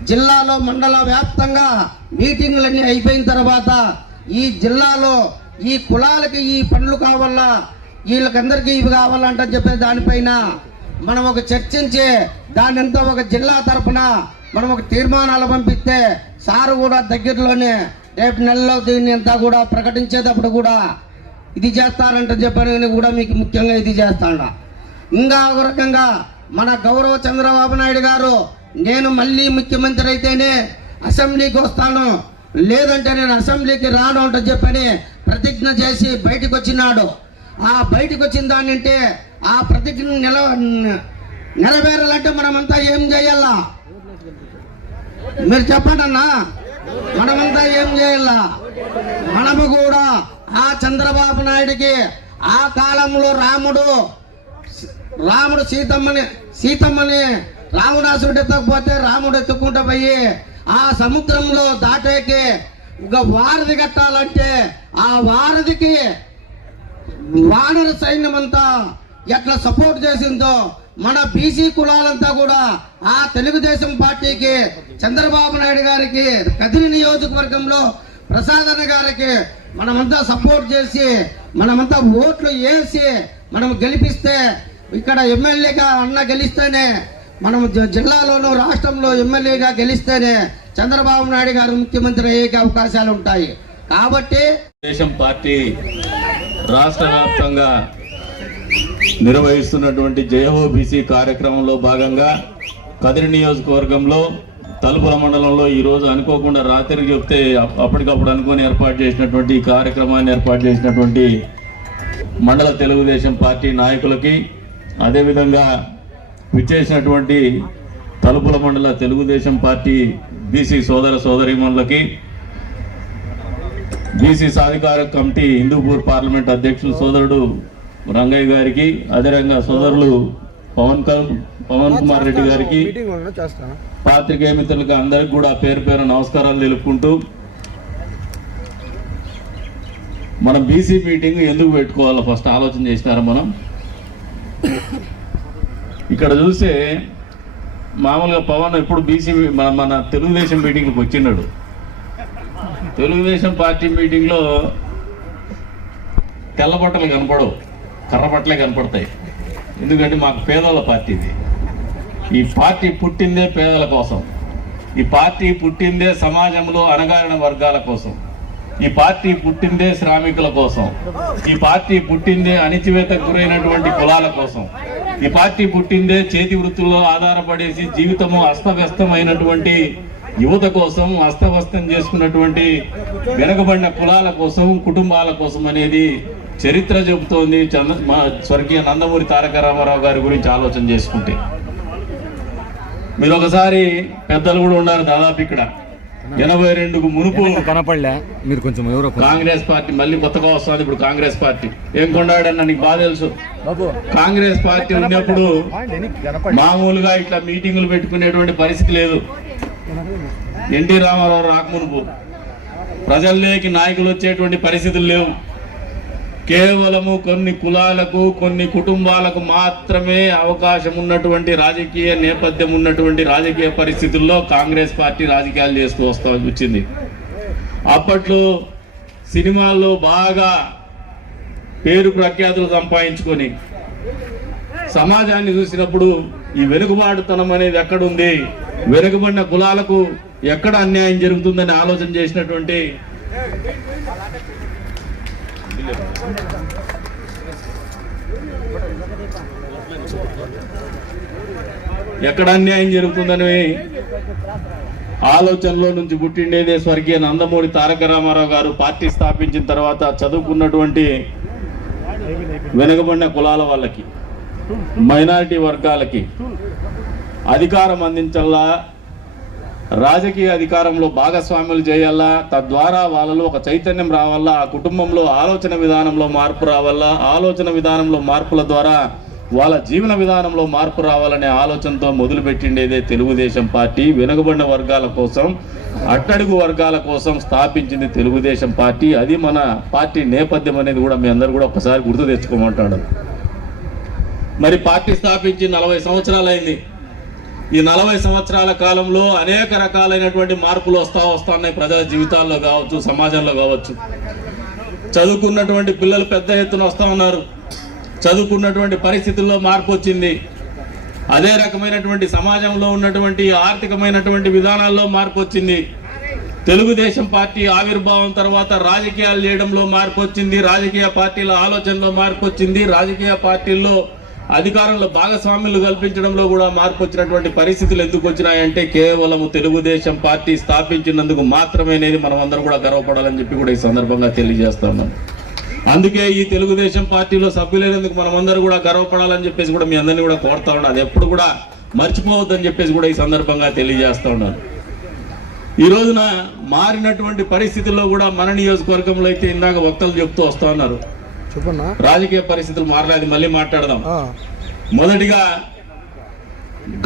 జిల్లాలో మండల వ్యాప్తంగా మీటింగులన్నీ అయిపోయిన తర్వాత ఈ జిల్లాలో ఈ కులాలకి ఈ పనులు కావాలా వీళ్ళకందరికీ ఇవి కావాలంటే చెప్పే దానిపైన మనం ఒక చర్చించి దానంతా ఒక జిల్లా తరఫున మనం ఒక తీర్మానాలు పంపిస్తే సారు కూడా దగ్గరలోనే రేపు నెలలో దీన్ని అంతా కూడా ప్రకటించేటప్పుడు కూడా ఇది చేస్తారంట చెప్పని కూడా మీకు ముఖ్యంగా ఇది చేస్తాడ. ఇంకా ఒక రకంగా మన గౌరవ చంద్రబాబు నాయుడు గారు నేను మళ్ళీ ముఖ్యమంత్రి అయితేనే అసెంబ్లీకి వస్తాను, లేదంటే నేను అసెంబ్లీకి రాను అంట చెప్పని ప్రతిజ్ఞ చేసి బయటకు వచ్చినాడు. ఆ బయటకు వచ్చిన దాన్ని అంటే ఆ ప్రతిజ్ఞ నెరవేరాలంటే మనమంతా ఏం చేయాలా? మీరు చెప్పండి అన్నా, మనమంతా ఏం చేయాలా? మనము కూడా ఆ చంద్రబాబు నాయుడికి ఆ కాలంలో రాముడు సీతమ్మని రావణాసుడు ఎత్తకపోతే రాముడు ఎత్తుకుంటూ పోయి ఆ సముద్రంలో దాటేకి ఒక వారధి కట్టాలంటే ఆ వారధికి వానర సైన్యం అంతా ఎట్లా సపోర్ట్ చేసిందో మన బీసీ కులాలంతా కూడా ఆ తెలుగుదేశం పార్టీకి, చంద్రబాబు నాయుడు గారికి, కదిరి నియోజకవర్గంలో ప్రసాదన్న గారికి మనమంతా సపోర్ట్ చేసి మనమంతా ఓట్లు వేసి మనం గెలిపిస్తే, ఇక్కడ ఎమ్మెల్యేగా అన్న గెలిస్తేనే, మనం జిల్లాలోనూ రాష్ట్రంలో ఎమ్మెల్యేగా గెలిస్తేనే చంద్రబాబు నాయుడు గారు ముఖ్యమంత్రి అయ్యే అవకాశాలు ఉంటాయి. కాబట్టి తెలుగుదేశం పార్టీ రాష్ట్ర వ్యాప్తంగా నిర్వహిస్తున్నటువంటి జయహో బీసీ కార్యక్రమంలో భాగంగా కదిరి నియోజకవర్గంలో తలుపుల మండలంలో ఈరోజు అనుకోకుండా రాత్రి చెప్తే అప్పటికప్పుడు అనుకొని ఏర్పాటు చేసినటువంటి ఈ కార్యక్రమాన్ని ఏర్పాటు చేసినటువంటి మండల తెలుగుదేశం పార్టీ నాయకులకి, అదేవిధంగా విచ్చేసినటువంటి తలుపుల మండల తెలుగుదేశం పార్టీ బీసీ సోదర సోదరీమణులకి, బీసీ సాధికార కమిటీ హిందూపూర్ పార్లమెంట్ అధ్యక్షులు సోదరుడు రంగయ్య గారికి, అదేవిధంగా సోదరులు పవన్ కుమార్ రెడ్డి గారికి, పాత్రికేయ మిత్రులకు అందరికి కూడా పేరు పేరు నమస్కారాలు తెలుపుకుంటూ, మనం బీసీ మీటింగ్ ఎందుకు పెట్టుకోవాలో ఫస్ట్ ఆలోచన చేసినారా? మనం ఇక్కడ చూస్తే మామూలుగా పవన్ ఎప్పుడు బీసీ మన తెలుగుదేశం మీటింగ్కి వచ్చినాడు. తెలుగుదేశం పార్టీ మీటింగ్లో తెల్ల బట్టలు కనపడవు, కర్ర బట్టలే కనపడతాయి. ఎందుకంటే మాకు పేదల పార్టీ ఇది. ఈ పార్టీ పుట్టిందే పేదల కోసం, ఈ పార్టీ పుట్టిందే సమాజంలో అణగారిన వర్గాల కోసం, ఈ పార్టీ పుట్టిందే శ్రామికుల కోసం, ఈ పార్టీ పుట్టిందే అణిచివేతకు గురైనటువంటి కులాల కోసం, ఈ పార్టీ పుట్టిందే చేతి వృత్తుల్లో ఆధారపడేసి జీవితము అస్తవ్యస్తమైనటువంటి యువత కోసం, అస్తవ్యస్తం చేసుకున్నటువంటి వెనకబడిన కులాల కోసం, కుటుంబాల కోసం అనేది చరిత్ర చెబుతోంది. స్వర్గీయ నందమూరి తారక రామారావు గారి గురించి ఆలోచన చేసుకుంటే మీరు ఒకసారి పెద్దలు కూడా ఉన్నారు దాదాపు ఇక్కడ 82కు మునుపు కనపడలే మీరు కొంచెం ఎవరో కాంగ్రెస్ పార్టీ మళ్ళీ కొత్తగా వస్తుంది. ఇప్పుడు కాంగ్రెస్ పార్టీ ఏం కొండాడన్న నీకు బాగా తెలుసు. కాంగ్రెస్ పార్టీ ఉన్నప్పుడు మామూలుగా ఇట్లా మీటింగులు పెట్టుకునేటువంటి పరిస్థితి లేదు. ఎన్టీ రామారావు రాకమునుపు ప్రజల్లోకి నాయకులు వచ్చేటువంటి పరిస్థితులు లేవు. కేవలము కొన్ని కులాలకు, కొన్ని కుటుంబాలకు మాత్రమే అవకాశం ఉన్నటువంటి రాజకీయ నేపథ్యం ఉన్నటువంటి రాజకీయ పరిస్థితుల్లో కాంగ్రెస్ పార్టీ రాజకీయాలు చేస్తూ వచ్చింది. అప్పట్లో సినిమాల్లో బాగా పేరు ప్రఖ్యాతులు సంపాదించుకొని సమాజాన్ని చూసినప్పుడు ఈ వెనుకబాటుతనం అనేది ఎక్కడుంది, వెనుకబడిన కులాలకు ఎక్కడ అన్యాయం జరుగుతుందని ఆలోచన చేసినటువంటి ఎక్కడ అన్యాయం జరుగుతుందని ఆలోచనలో నుంచి పుట్టిండేదే స్వర్గీయ నందమూరి తారక రామారావు గారు పార్టీ స్థాపించిన తర్వాత చదువుకున్నటువంటి వెనుకబడిన కులాల వాళ్ళకి, మైనారిటీ వర్గాలకి అధికారం అందించాలా, రాజకీయ అధికారంలో భాగస్వాములు చేయాలా, తద్వారా వాళ్ళలో ఒక చైతన్యం రావాలా, ఆ కుటుంబంలో ఆలోచన విధానంలో మార్పు రావాలా, ఆలోచన విధానంలో మార్పుల ద్వారా వాళ్ళ జీవన విధానంలో మార్పు రావాలనే ఆలోచనతో మొదలుపెట్టిండేదే తెలుగుదేశం పార్టీ. వెనుకబడిన వర్గాల కోసం, అట్టడుగు వర్గాల కోసం స్థాపించింది తెలుగుదేశం పార్టీ. అది మన పార్టీ నేపథ్యం అనేది కూడా మీ అందరూ కూడా ఒకసారి గుర్తు తెచ్చుకోమంటాడు. మరి పార్టీ స్థాపించి 40 సంవత్సరాలైంది. ఈ 40 సంవత్సరాల కాలంలో అనేక రకాలైనటువంటి మార్పులు వస్తున్నాయి. ప్రజల జీవితాల్లో కావచ్చు, సమాజంలో కావచ్చు. చదువుకున్నటువంటి పిల్లలు పెద్ద ఎత్తున వస్తూ ఉన్నారు. చదువుకున్నటువంటి పరిస్థితుల్లో మార్పు వచ్చింది. అదే రకమైనటువంటి సమాజంలో ఉన్నటువంటి ఆర్థికమైనటువంటి విధానాల్లో మార్పు వచ్చింది. తెలుగుదేశం పార్టీ ఆవిర్భావం తర్వాత రాజకీయాలు చేయడంలో మార్పు వచ్చింది, రాజకీయ పార్టీల ఆలోచనలో మార్పు వచ్చింది, రాజకీయ పార్టీల్లో అధికారంలో భాగస్వామ్యులు కల్పించడంలో కూడా మార్పు వచ్చినటువంటి పరిస్థితులు ఎందుకు వచ్చినాయంటే కేవలం తెలుగుదేశం పార్టీ స్థాపించినందుకు మాత్రమే అనేది మనం అందరం కూడా గర్వపడాలని చెప్పి కూడా ఈ సందర్భంగా తెలియజేస్తున్నాం. అందుకే ఈ తెలుగుదేశం పార్టీలో సభ్యులైనందుకు మనం అందరూ కూడా గర్వపడాలని చెప్పేసి కూడా మీ అందరినీ కూడా కోరుతా ఉన్నాను. అది ఎప్పుడు కూడా మర్చిపోవద్దని చెప్పేసి కూడా ఈ సందర్భంగా తెలియజేస్తా ఉన్నాను. ఈ రోజున మారినటువంటి పరిస్థితుల్లో కూడా మన నియోజకవర్గంలో అయితే ఇందాక వక్తలు చెప్తూ వస్తా ఉన్నారు, రాజకీయ పరిస్థితులు మారలేదు. మళ్ళీ మాట్లాడదాం. మొదటిగా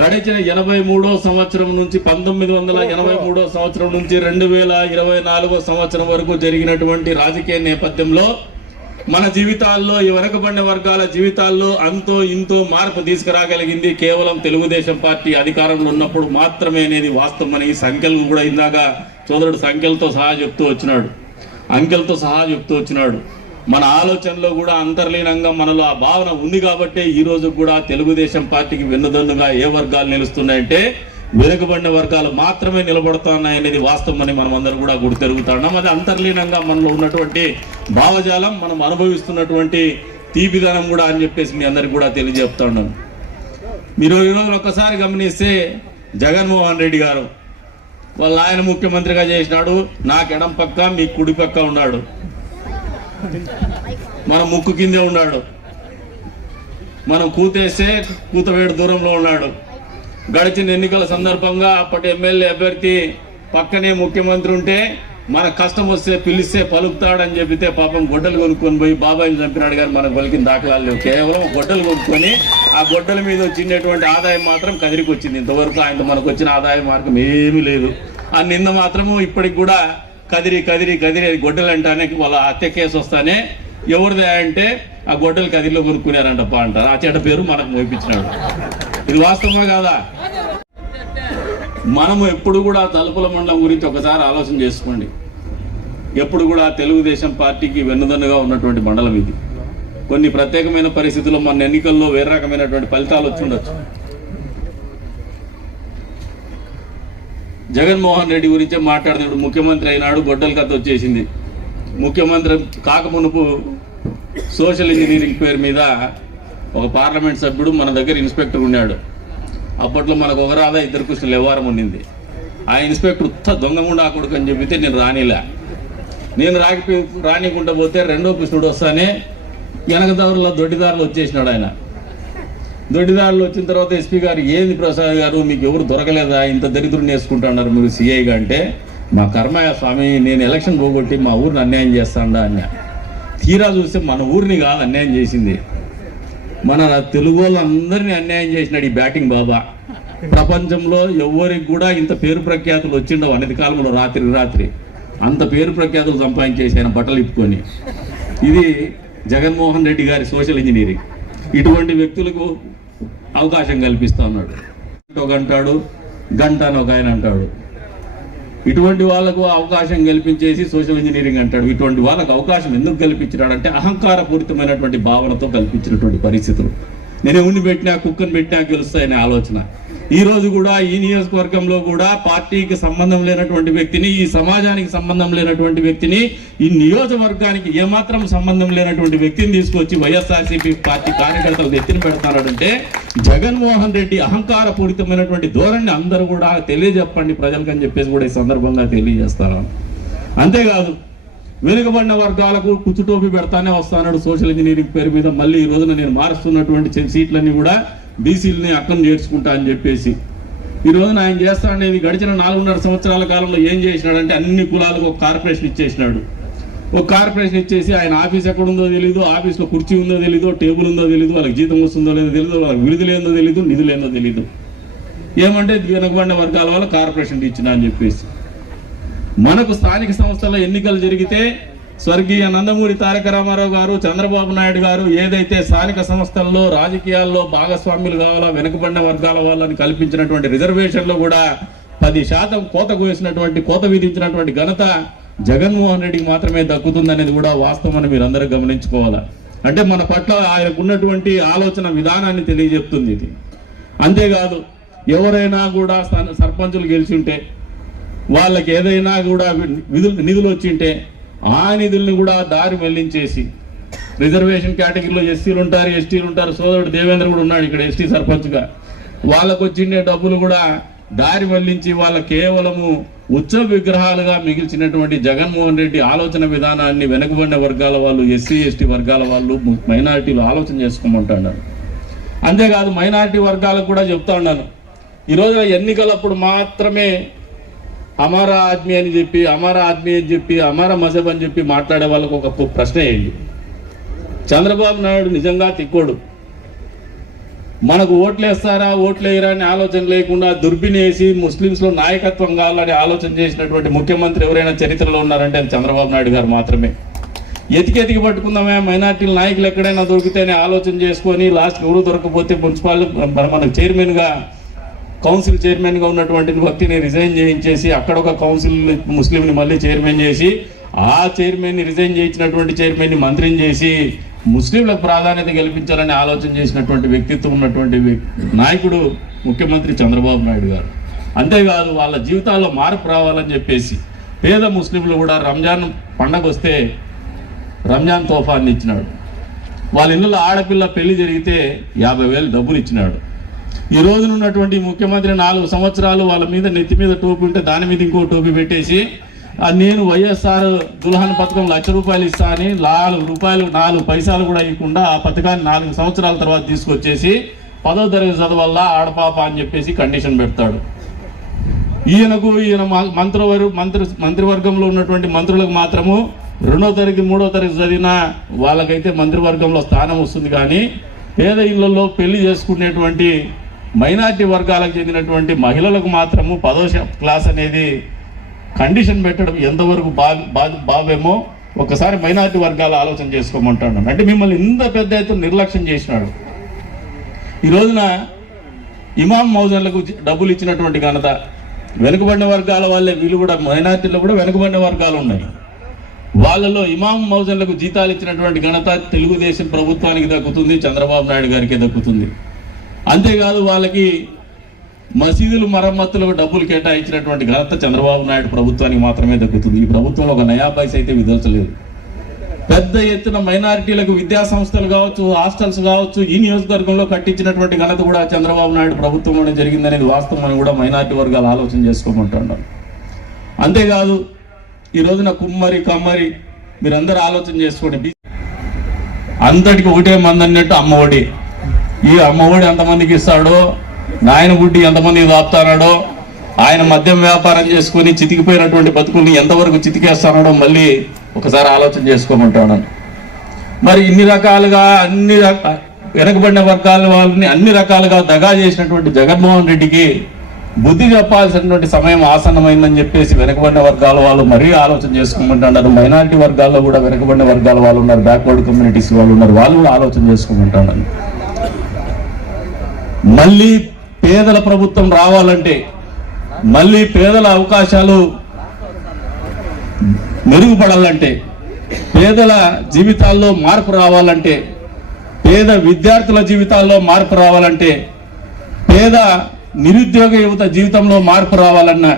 గడిచిన 83వ సంవత్సరం నుంచి 1983వ సంవత్సరం నుంచి 2024వ సంవత్సరం వరకు జరిగినటువంటి రాజకీయ నేపథ్యంలో మన జీవితాల్లో, ఈ వెనకబడిన వర్గాల జీవితాల్లో అంతో ఇంతో మార్పు తీసుకురాగలిగింది కేవలం తెలుగుదేశం పార్టీ అధికారంలో ఉన్నప్పుడు మాత్రమే అనేది వాస్తవం అని సంఖ్యలు కూడా ఇందాక సోదరుడు సంఖ్యలతో సహా చెప్తూ వచ్చినాడు, అంకెలతో సహా చెప్తూ వచ్చినాడు. మన ఆలోచనలో కూడా అంతర్లీనంగా మనలో ఆ భావన ఉంది కాబట్టి ఈ రోజు కూడా తెలుగుదేశం పార్టీకి వెన్నుదన్నుగా ఏ వర్గాలు నిలుస్తున్నాయంటే వెనుకబడిన వర్గాలు మాత్రమే నిలబడుతున్నాయనేది వాస్తవం అని మనం అందరూ కూడా గుర్తెరుగుతున్నాం. అది అంతర్లీనంగా మనలో ఉన్నటువంటి భావజాలం, మనం అనుభవిస్తున్నటువంటి తీపిదనం కూడా అని చెప్పేసి మీ అందరికి కూడా తెలియజేస్తా ఉన్నాను. మీరు ఈరోజు ఒక్కసారి గమనిస్తే జగన్మోహన్ రెడ్డి గారు వాళ్ళ ఆయన ముఖ్యమంత్రిగా చేసినాడు, నాకు ఎడం పక్క మీ కుడి పక్క ఉన్నాడు, మన ముక్కు కిందే ఉన్నాడు, మనం కూతేస్తే కూతవేడు దూరంలో ఉన్నాడు. గడిచిన ఎన్నికల సందర్భంగా అప్పటి ఎమ్మెల్యే అభ్యర్థి పక్కనే ముఖ్యమంత్రి ఉంటే మన కష్టం వస్తే పిలిస్తే పలుకుతాడని చెప్పితే పాపం గొడ్డలు కొనుక్కొని పోయి బాబాయిని చంపినాడు గారు మనకు పలికిన దాఖలాలు లేవు. కేవలం గొడ్డలు కొనుక్కొని ఆ గొడ్డల మీద వచ్చినటువంటి ఆదాయం మాత్రం కదిరికి వచ్చింది. ఇంతవరకు ఆయన మనకు వచ్చిన ఆదాయ మార్గం ఏమీ లేదు. ఆ నింద మాత్రము ఇప్పటికి కూడా కదిరి కదిరి కదిరి గొడ్డలు అంటానే వాళ్ళ హత్య కేసు వస్తానే ఎవరిదే అంటే ఆ గొడ్డలు కదిరిలో కొనుక్కున్నారంటప్ప అంటారు. ఆ చెడ్డ పేరు మనకు మోపించినాడు. ఇది వాస్తవమే కాదా? మనము ఎప్పుడు కూడా తలుపుల మండలం గురించి ఒకసారి ఆలోచన చేసుకోండి. ఎప్పుడు కూడా తెలుగుదేశం పార్టీకి వెన్నుదన్నుగా ఉన్నటువంటి మండలం ఇది. కొన్ని ప్రత్యేకమైన పరిస్థితుల్లో మన ఎన్నికల్లో వేరే రకమైనటువంటి ఫలితాలు వచ్చి ఉండొచ్చు. జగన్మోహన్ రెడ్డి గురించే మాట్లాడుతున్నాడు. ముఖ్యమంత్రి అయినాడు, గొడ్డల కథ వచ్చేసింది. ముఖ్యమంత్రి కాకమునుపు సోషల్ ఇంజనీరింగ్ పేరు మీద ఒక పార్లమెంట్ సభ్యుడు మన దగ్గర ఇన్స్పెక్టర్ ఉన్నాడు. అప్పట్లో మనకు ఒక రాదా ఇద్దరు కృష్ణులు వ్యవహారం ఉండింది. ఆ ఇన్స్పెక్టర్ దొంగగుండా కొడుకు అని చెప్పితే నేను రానిలే. నేను రానికుండా పోతే రెండో కృష్ణుడు వస్తానే వెనకదారుల దొడ్డిదారులు వచ్చేసినాడు. ఆయన దొడ్డిదారులు వచ్చిన తర్వాత ఎస్పీ గారు, ఏంది ప్రసాద్ గారు మీకు ఎవరు దొరకలేదా, ఇంత దరిద్రుని వేసుకుంటున్నారు మీరు సిఐగా అంటే, మా కర్మయ్య స్వామి నేను ఎలక్షన్ పోగొట్టి మా ఊరిని అన్యాయం చేస్తాడా అన్న. తీరా చూస్తే మన ఊరిని కాదు అన్యాయం చేసింది, మన తెలుగు వాళ్ళందరినీ అన్యాయం చేసినాడు ఈ బ్యాటింగ్ బాబా. ప్రపంచంలో ఎవరికి కూడా ఇంత పేరు ప్రఖ్యాతులు వచ్చిండవు అనేది కాలంలో. రాత్రి అంత పేరు ప్రఖ్యాతులు సంపాదించేసి ఆయన బట్టలు ఇప్పుకొని. ఇది జగన్మోహన్ రెడ్డి గారి సోషల్ ఇంజనీరింగ్. ఇటువంటి వ్యక్తులకు అవకాశం కల్పిస్తూ ఉన్నాడు. ఒక అంటాడు, గంట అని ఒక ఆయన అంటాడు. ఇటువంటి వాళ్ళకు అవకాశం కల్పించేసి సోషల్ ఇంజనీరింగ్ అంటాడు. ఇటువంటి వాళ్ళకు అవకాశం ఎందుకు కల్పించినాడంటే అహంకారపూరితమైనటువంటి భావనతో కల్పించినటువంటి పరిస్థితులు. నేను ఎవరిని పెట్టినా కుక్కను పెట్టినా గెలుస్తాయనే ఆలోచన. ఈ రోజు కూడా ఈ నియోజకవర్గంలో కూడా పార్టీకి సంబంధం లేనటువంటి వ్యక్తిని, ఈ సమాజానికి సంబంధం లేనటువంటి వ్యక్తిని, ఈ నియోజకవర్గానికి ఏమాత్రం సంబంధం లేనటువంటి వ్యక్తిని తీసుకొచ్చి వైఎస్ఆర్సీపీ పార్టీ కార్యకర్తలు ఎత్తిన పెడతారంటే జగన్మోహన్ రెడ్డి అహంకారపూరితమైనటువంటి ధోరణి అందరూ కూడా తెలియజెప్పండి ప్రజలకు అని చెప్పేసి కూడా ఈ సందర్భంగా తెలియజేస్తారు. అంతేకాదు వెనుకబడిన వర్గాలకు కుచ్చుటోపి పెడతానే వస్తాడు సోషల్ ఇంజనీరింగ్ పేరు మీద. మళ్ళీ ఈ రోజున నేను మారుస్తున్నటువంటి సీట్లన్నీ కూడా బీసీలని అక్కను చేర్చుకుంటా అని చెప్పేసి ఈ రోజున ఆయన చేస్తాడనేది. గడిచిన 4.5 సంవత్సరాల కాలంలో ఏం చేసినాడంటే అన్ని కులాలకు ఒక కార్పొరేషన్ ఇచ్చేసినాడు. ఒక కార్పొరేషన్ ఇచ్చేసి ఆయన ఆఫీస్ ఎక్కడుందో తెలీదు, ఆఫీస్లో కుర్చీ ఉందో తెలీదు, టేబుల్ ఉందో తెలీదు, వాళ్ళకి జీతం వస్తుందో లేదో తెలీదు, వాళ్ళకి విడుదలేందో తెలీదు, నిధులేందో తెలీదు. ఏమంటే వెనుకబడిన వర్గాల వల్ల కార్పొరేషన్ ఇచ్చినా అని చెప్పేసి. మనకు స్థానిక సంస్థల ఎన్నికలు జరిగితే స్వర్గీయ నందమూరి తారక రామారావు గారు, చంద్రబాబు నాయుడు గారు ఏదైతే స్థానిక సంస్థల్లో రాజకీయాల్లో భాగస్వామ్యులు కావాలా వెనుకబడిన వర్గాల వాళ్ళని కల్పించినటువంటి రిజర్వేషన్లో కూడా 10% కోత విధించినటువంటి ఘనత జగన్మోహన్ రెడ్డికి మాత్రమే దక్కుతుందనేది కూడా వాస్తవం అని మీరు అందరూ గమనించుకోవాలా. అంటే మన పట్ల ఆయనకు ఉన్నటువంటి ఆలోచన విధానాన్ని తెలియజెప్తుంది ఇది. అంతేకాదు ఎవరైనా కూడా సర్పంచులు గెలిచి ఉంటే వాళ్ళకి ఏదైనా కూడా నిధులు వచ్చింటే ఆ నిధుల్ని కూడా దారి మళ్లించేసి రిజర్వేషన్ కేటగిరీలో ఎస్సీలు ఉంటారు, ఎస్టీలు ఉంటారు. సోదరుడు దేవేంద్ర కూడా ఉన్నాడు ఇక్కడ ఎస్టీ సర్పంచ్గా. వాళ్ళకు వచ్చిండే డబ్బులు కూడా దారి మళ్లించి వాళ్ళ కేవలము ఉత్సవ విగ్రహాలుగా మిగిల్చినటువంటి జగన్మోహన్ రెడ్డి ఆలోచన విధానాన్ని వెనుకబడిన వర్గాల వాళ్ళు, ఎస్సీ ఎస్టీ వర్గాల వాళ్ళు, మైనారిటీలు ఆలోచన చేసుకోమంటున్నారు. అంతేకాదు మైనారిటీ వర్గాలకు కూడా చెప్తా ఉన్నాను, ఈరోజు ఎన్నికలప్పుడు మాత్రమే హమారా ఆద్మీ అని చెప్పి, హమారా ఆద్మీ అని చెప్పి, హమారా మజహబ్ అని చెప్పి మాట్లాడే వాళ్ళకు ఒక ప్రశ్న ఏంటి? చంద్రబాబు నాయుడు నిజంగా తిక్కోడు. మనకు ఓట్లేస్తారా ఓట్లేయరా అని ఆలోచన లేకుండా దుర్బినేసి ముస్లింస్లో నాయకత్వం కావాలని ఆలోచన చేసినటువంటి ముఖ్యమంత్రి ఎవరైనా చరిత్రలో ఉన్నారంటే అది చంద్రబాబు నాయుడు గారు మాత్రమే. ఎతికి పట్టుకుందామే, మైనార్టీల నాయకులు ఎక్కడైనా దొరికితేనే ఆలోచన చేసుకొని లాస్ట్ ఎవరు దొరకపోతే మున్సిపాలిటీ మనకు చైర్మన్గా, కౌన్సిల్ చైర్మన్గా ఉన్నటువంటి వ్యక్తిని రిజైన్ చేయించేసి అక్కడ ఒక కౌన్సిల్ ముస్లింని మళ్ళీ చైర్మన్ చేసి ఆ చైర్మన్ని రిజైన్ చేయించినటువంటి చైర్మన్ని మంత్రిని చేసి ముస్లింలకు ప్రాధాన్యత కల్పించాలని ఆలోచన చేసినటువంటి వ్యక్తిత్వం ఉన్నటువంటి నాయకుడు ముఖ్యమంత్రి చంద్రబాబు నాయుడు గారు. అంతేకాదు వాళ్ళ జీవితాల్లో మార్పు రావాలని చెప్పేసి పేద ముస్లింలు కూడా రంజాన్ పండగ వస్తే రంజాన్ తోఫాన్ని ఇచ్చినాడు. వాళ్ళ ఇళ్ళలో ఆడపిల్ల పెళ్లి జరిగితే 50,000 డబ్బులు ఇచ్చినాడు. ఈ రోజున ఉన్నటువంటి ముఖ్యమంత్రి 4 సంవత్సరాలు వాళ్ళ మీద నెత్తి మీద టోపీ ఉంటే దాని మీద ఇంకో టోపీ పెట్టేసి నేను వైఎస్ఆర్ దుల్హన్ పథకం ₹1,00,000 ఇస్తా అని ₹4 కూడా ఇవ్వకుండా ఆ పథకాన్ని 4 సంవత్సరాల తర్వాత తీసుకొచ్చేసి 10వ తరగతి చదవల్లా ఆడపాప అని చెప్పేసి కండిషన్ పెడతాడు. ఈయన మంత్రివర్గంలో ఉన్నటువంటి మంత్రులకు మాత్రము 2వ తరగతి 3వ తరగతి చదివిన వాళ్ళకైతే మంత్రివర్గంలో స్థానం వస్తుంది. కానీ పేద ఇళ్లలో పెళ్లి చేసుకునేటువంటి మైనార్టీ వర్గాలకు చెందినటువంటి మహిళలకు మాత్రము 10వ క్లాస్ అనేది కండిషన్ పెట్టడం ఎంతవరకు బావేమో ఒకసారి మైనార్టీ వర్గాలు ఆలోచన చేసుకోమంటాడు. అంటే మిమ్మల్ని ఇంత పెద్ద ఎత్తున నిర్లక్ష్యం చేసినాడు. ఈ రోజున ఇమాం మౌజన్లకు డబ్బులు ఇచ్చినటువంటి ఘనత వెనుకబడిన వర్గాల వాళ్ళే. వీళ్ళు కూడా మైనార్టీలో కూడా వెనుకబడిన వర్గాలు ఉన్నాయి. వాళ్ళలో ఇమాం మౌజన్లకు జీతాలు ఇచ్చినటువంటి ఘనత తెలుగుదేశం ప్రభుత్వానికి దక్కుతుంది, చంద్రబాబు నాయుడు గారికి దక్కుతుంది. అంతేకాదు వాళ్ళకి మసీదులు మరమ్మతులకు డబ్బులు కేటాయించినటువంటి ఘనత చంద్రబాబు నాయుడు ప్రభుత్వానికి మాత్రమే దక్కుతుంది. ఈ ప్రభుత్వంలో ఒక నయా పైసా అయితే విదల్చలేదు. పెద్ద ఎత్తున మైనారిటీలకు విద్యా సంస్థలు కావచ్చు, హాస్టల్స్ కావచ్చు, ఈ నియోజకవర్గంలో కట్టించినటువంటి ఘనత కూడా చంద్రబాబు నాయుడు ప్రభుత్వంలోనే జరిగిందనేది వాస్తవం అని కూడా మైనారిటీ వర్గాలు ఆలోచన చేసుకోమంటున్నారు. అంతేకాదు ఈ రోజున కుమ్మరి కమ్మరి మీరందరూ ఆలోచన చేసుకోండి. అందరికి ఒకటే మంది అన్నట్టు అమ్మఒడి. ఈ అమ్మఒడి ఎంతమందికి ఇస్తాడో, నాయన గుడ్డి ఎంతమందికి దాపుతానాడో, ఆయన మద్యం వ్యాపారం చేసుకుని చితికిపోయినటువంటి బతుకుల్ని ఎంతవరకు చితికేస్తానాడో మళ్ళీ ఒకసారి ఆలోచన చేసుకోమంటాడు. మరి ఇన్ని రకాలుగా వెనకబడిన వర్గాల వాళ్ళని అన్ని రకాలుగా దగా చేసినటువంటి జగన్మోహన్ రెడ్డికి బుద్ధి చెప్పాల్సినటువంటి సమయం ఆసన్నమైందని చెప్పేసి వెనకబడిన వర్గాల వాళ్ళు మరీ ఆలోచన చేసుకోమంటున్నారు. మైనారిటీ వర్గాల్లో కూడా వెనకబడిన వర్గాల వాళ్ళు ఉన్నారు, బ్యాక్వర్డ్ కమ్యూనిటీస్ వాళ్ళు ఉన్నారు, వాళ్ళు కూడా ఆలోచన చేసుకోమంటున్నారు. మళ్ళీ పేదల ప్రభుత్వం రావాలంటే, మళ్ళీ పేదల అవకాశాలు మెరుగుపడాలంటే, పేదల జీవితాల్లో మార్పు రావాలంటే, పేద విద్యార్థుల జీవితాల్లో మార్పు రావాలంటే, పేద నిరుద్యోగ యువత జీవితంలో మార్పు రావాలన్నా,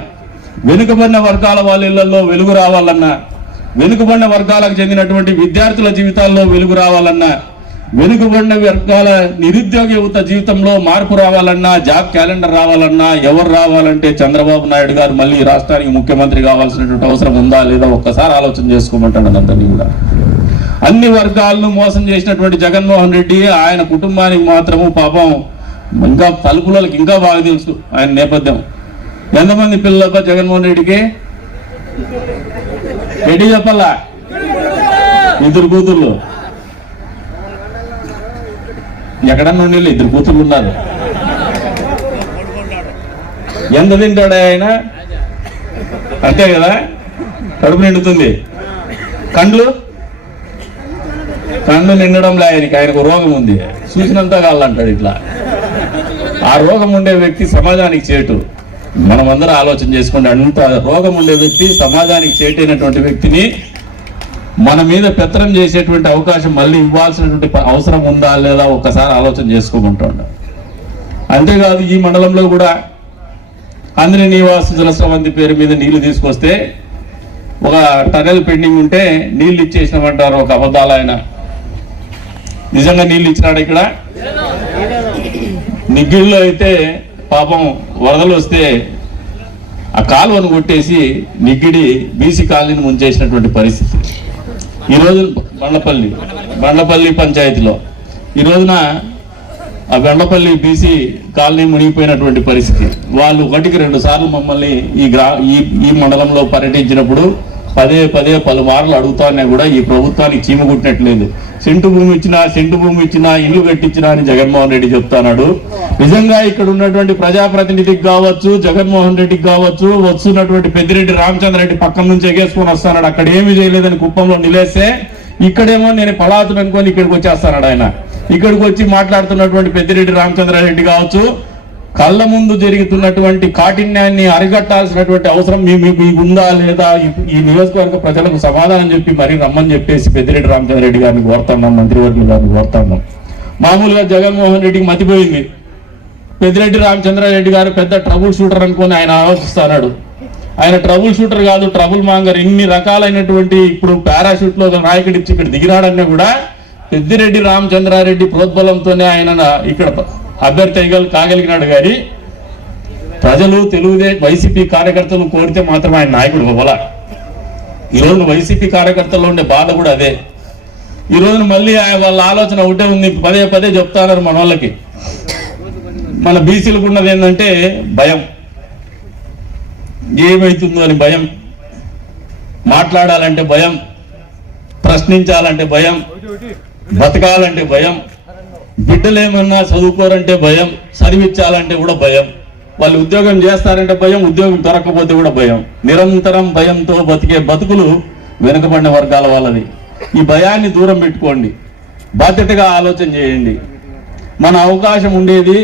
వెనుకబడిన వర్గాల వాళ్ళ ఇళ్లలో వెలుగు రావాలన్నా, వెనుకబడిన వర్గాలకు చెందినటువంటి విద్యార్థుల జీవితాల్లో వెలుగు రావాలన్నా, వెనుకబడిన వర్గాల నిరుద్యోగ యువత జీవితంలో మార్పు రావాలన్నా, జాబ్ క్యాలెండర్ రావాలన్నా ఎవరు రావాలంటే చంద్రబాబు నాయుడు గారు మళ్ళీ రాష్ట్రానికి ముఖ్యమంత్రి కావాల్సినటువంటి అవసరం ఉందా లేదా ఒక్కసారి ఆలోచన చేసుకోమంటాడు అందరినీ కూడా. అన్ని వర్గాలను మోసం చేసినటువంటి జగన్మోహన్ రెడ్డి ఆయన కుటుంబానికి మాత్రము పాపం ఇంకా తలుపులకి ఇంకా బాగా తెలుసు ఆయన నేపథ్యం. ఎంతమంది పిల్లలపై జగన్మోహన్ రెడ్డికి రెడ్డి చెప్పాలా? 2 కూతుర్లు. ఎక్కడన్నా ఉండి 2 కూతుర్లు ఉన్నారు. ఎంత తింటాడు ఆయన? అంతే కదా, కడుపు నిండుతుంది. కండ్లు నిండడంలే ఆయనకు రోగం ఉంది, చూసినంత కాళ్ళంటాడు ఇట్లా. ఆ రోగం ఉండే వ్యక్తి సమాజానికి చేటు. మనమందరం ఆలోచన చేసుకోండి. అంత రోగం ఉండే వ్యక్తి సమాజానికి చేటైనటువంటి వ్యక్తిని మన మీద పెత్తనం చేసేటువంటి అవకాశం మళ్ళీ ఇవ్వాల్సినటువంటి అవసరం ఉందా లేదా ఒక్కసారి ఆలోచన చేసుకోమంటాడు. అంతేకాదు ఈ మండలంలో కూడా అందరి నివాస జలస్రవంతి పేరు మీద నీళ్లు తీసుకొస్తే ఒక టనెల్ పెండింగ్ ఉంటే నీళ్లు ఇచ్చేసినామంటారు ఒక అబద్ధాలు ఆయన. నిజంగా నీళ్లు ఇచ్చినాడు ఇక్కడ? నిగ్గిడిలో అయితే పాపం వరదలు వస్తే ఆ కాలువను కొట్టేసి నిగ్గిడి బీసీ కాలనీని ముంచేసినటువంటి పరిస్థితి. ఈరోజు బండ్లపల్లి పంచాయతీలో ఈ రోజున ఆ బండ్లపల్లి బీసీ కాలనీ మునిగిపోయినటువంటి పరిస్థితి. వాళ్ళు 1కి 2 సార్లు మమ్మల్ని ఈ మండలంలో పర్యటించినప్పుడు పదే పలుమార్లు అడుగుతానే కూడా ఈ ప్రభుత్వానికి చీమ కుట్టినట్లేదు. సెంటు భూమి ఇచ్చినా ఇల్లు కట్టించినా అని జగన్మోహన్ రెడ్డి చెప్తున్నాడు. నిజంగా ఇక్కడ ఉన్నటువంటి ప్రజాప్రతినిధికి కావచ్చు, జగన్మోహన్ రెడ్డికి కావచ్చు, వస్తున్నటువంటి పెద్దిరెడ్డి రామచంద్రరెడ్డి పక్కన నుంచి ఎగేసుకొని వస్తున్నాడు. అక్కడ ఏమీ చేయలేదని కుప్పంలో నిలేస్తే ఇక్కడేమో నేను పలాతులు అనుకొని ఇక్కడికి వచ్చేస్తున్నాడు ఆయన. ఇక్కడికి వచ్చి మాట్లాడుతున్నటువంటి పెద్దిరెడ్డి రామచంద్రారెడ్డి కావచ్చు, కళ్ళ ముందు జరుగుతున్నటువంటి కాఠిన్యాన్ని అరికట్టాల్సినటువంటి అవసరం మీకు ఉందా లేదా, ఈ నియోజకవర్గ ప్రజలకు సమాధానం చెప్పి మరీ రమ్మని చెప్పేసి పెద్దిరెడ్డి రామచంద్రరెడ్డి గారిని కోరుతున్నాం, మంత్రివర్గం గారిని కోరుతున్నాం. మామూలుగా జగన్మోహన్ రెడ్డికి మతిపోయింది. పెద్దిరెడ్డి రామచంద్రారెడ్డి గారు పెద్ద ట్రబుల్ షూటర్ అనుకొని ఆయన ఆలోచిస్తున్నాడు. ఆయన ట్రబుల్ షూటర్ కాదు, ట్రబుల్ మాంగర్. ఇన్ని రకాలైనటువంటి ఇప్పుడు పారాషూట్ లో నాయకుడి ఇక్కడ దిగిరాడన్నా కూడా పెద్దిరెడ్డి రామచంద్రారెడ్డి ప్రోద్బలంతోనే ఆయన ఇక్కడ అభ్యర్థి కాగలిగినాడు. కానీ ప్రజలు వైసీపీ కార్యకర్తలు కోరితే మాత్రం ఆయన నాయకుడు అవ్వాల. ఈ రోజున వైసీపీ కార్యకర్తల్లో ఉండే బాధ కూడా అదే. ఈ రోజున మళ్ళీ వాళ్ళ ఆలోచన ఒకటే ఉంది, పదే చెప్తారు మన వాళ్ళకి. మన బీసీలకు ఉన్నది ఏంటంటే భయం, ఏమవుతుందో అని భయం, మాట్లాడాలంటే భయం, ప్రశ్నించాలంటే భయం, బతకాలంటే భయం, బిడ్డలు ఏమన్నా చదువుకోరంటే భయం, చదివించాలంటే కూడా భయం, వాళ్ళు ఉద్యోగం చేస్తారంటే భయం, ఉద్యోగం దొరకకపోతే కూడా భయం. నిరంతరం భయంతో బతికే బతుకులు వెనుకబడిన వర్గాల వాళ్ళది. ఈ భయాన్ని దూరం పెట్టుకోండి, బాధ్యతగా ఆలోచన చేయండి. మన అవకాశం ఉండేది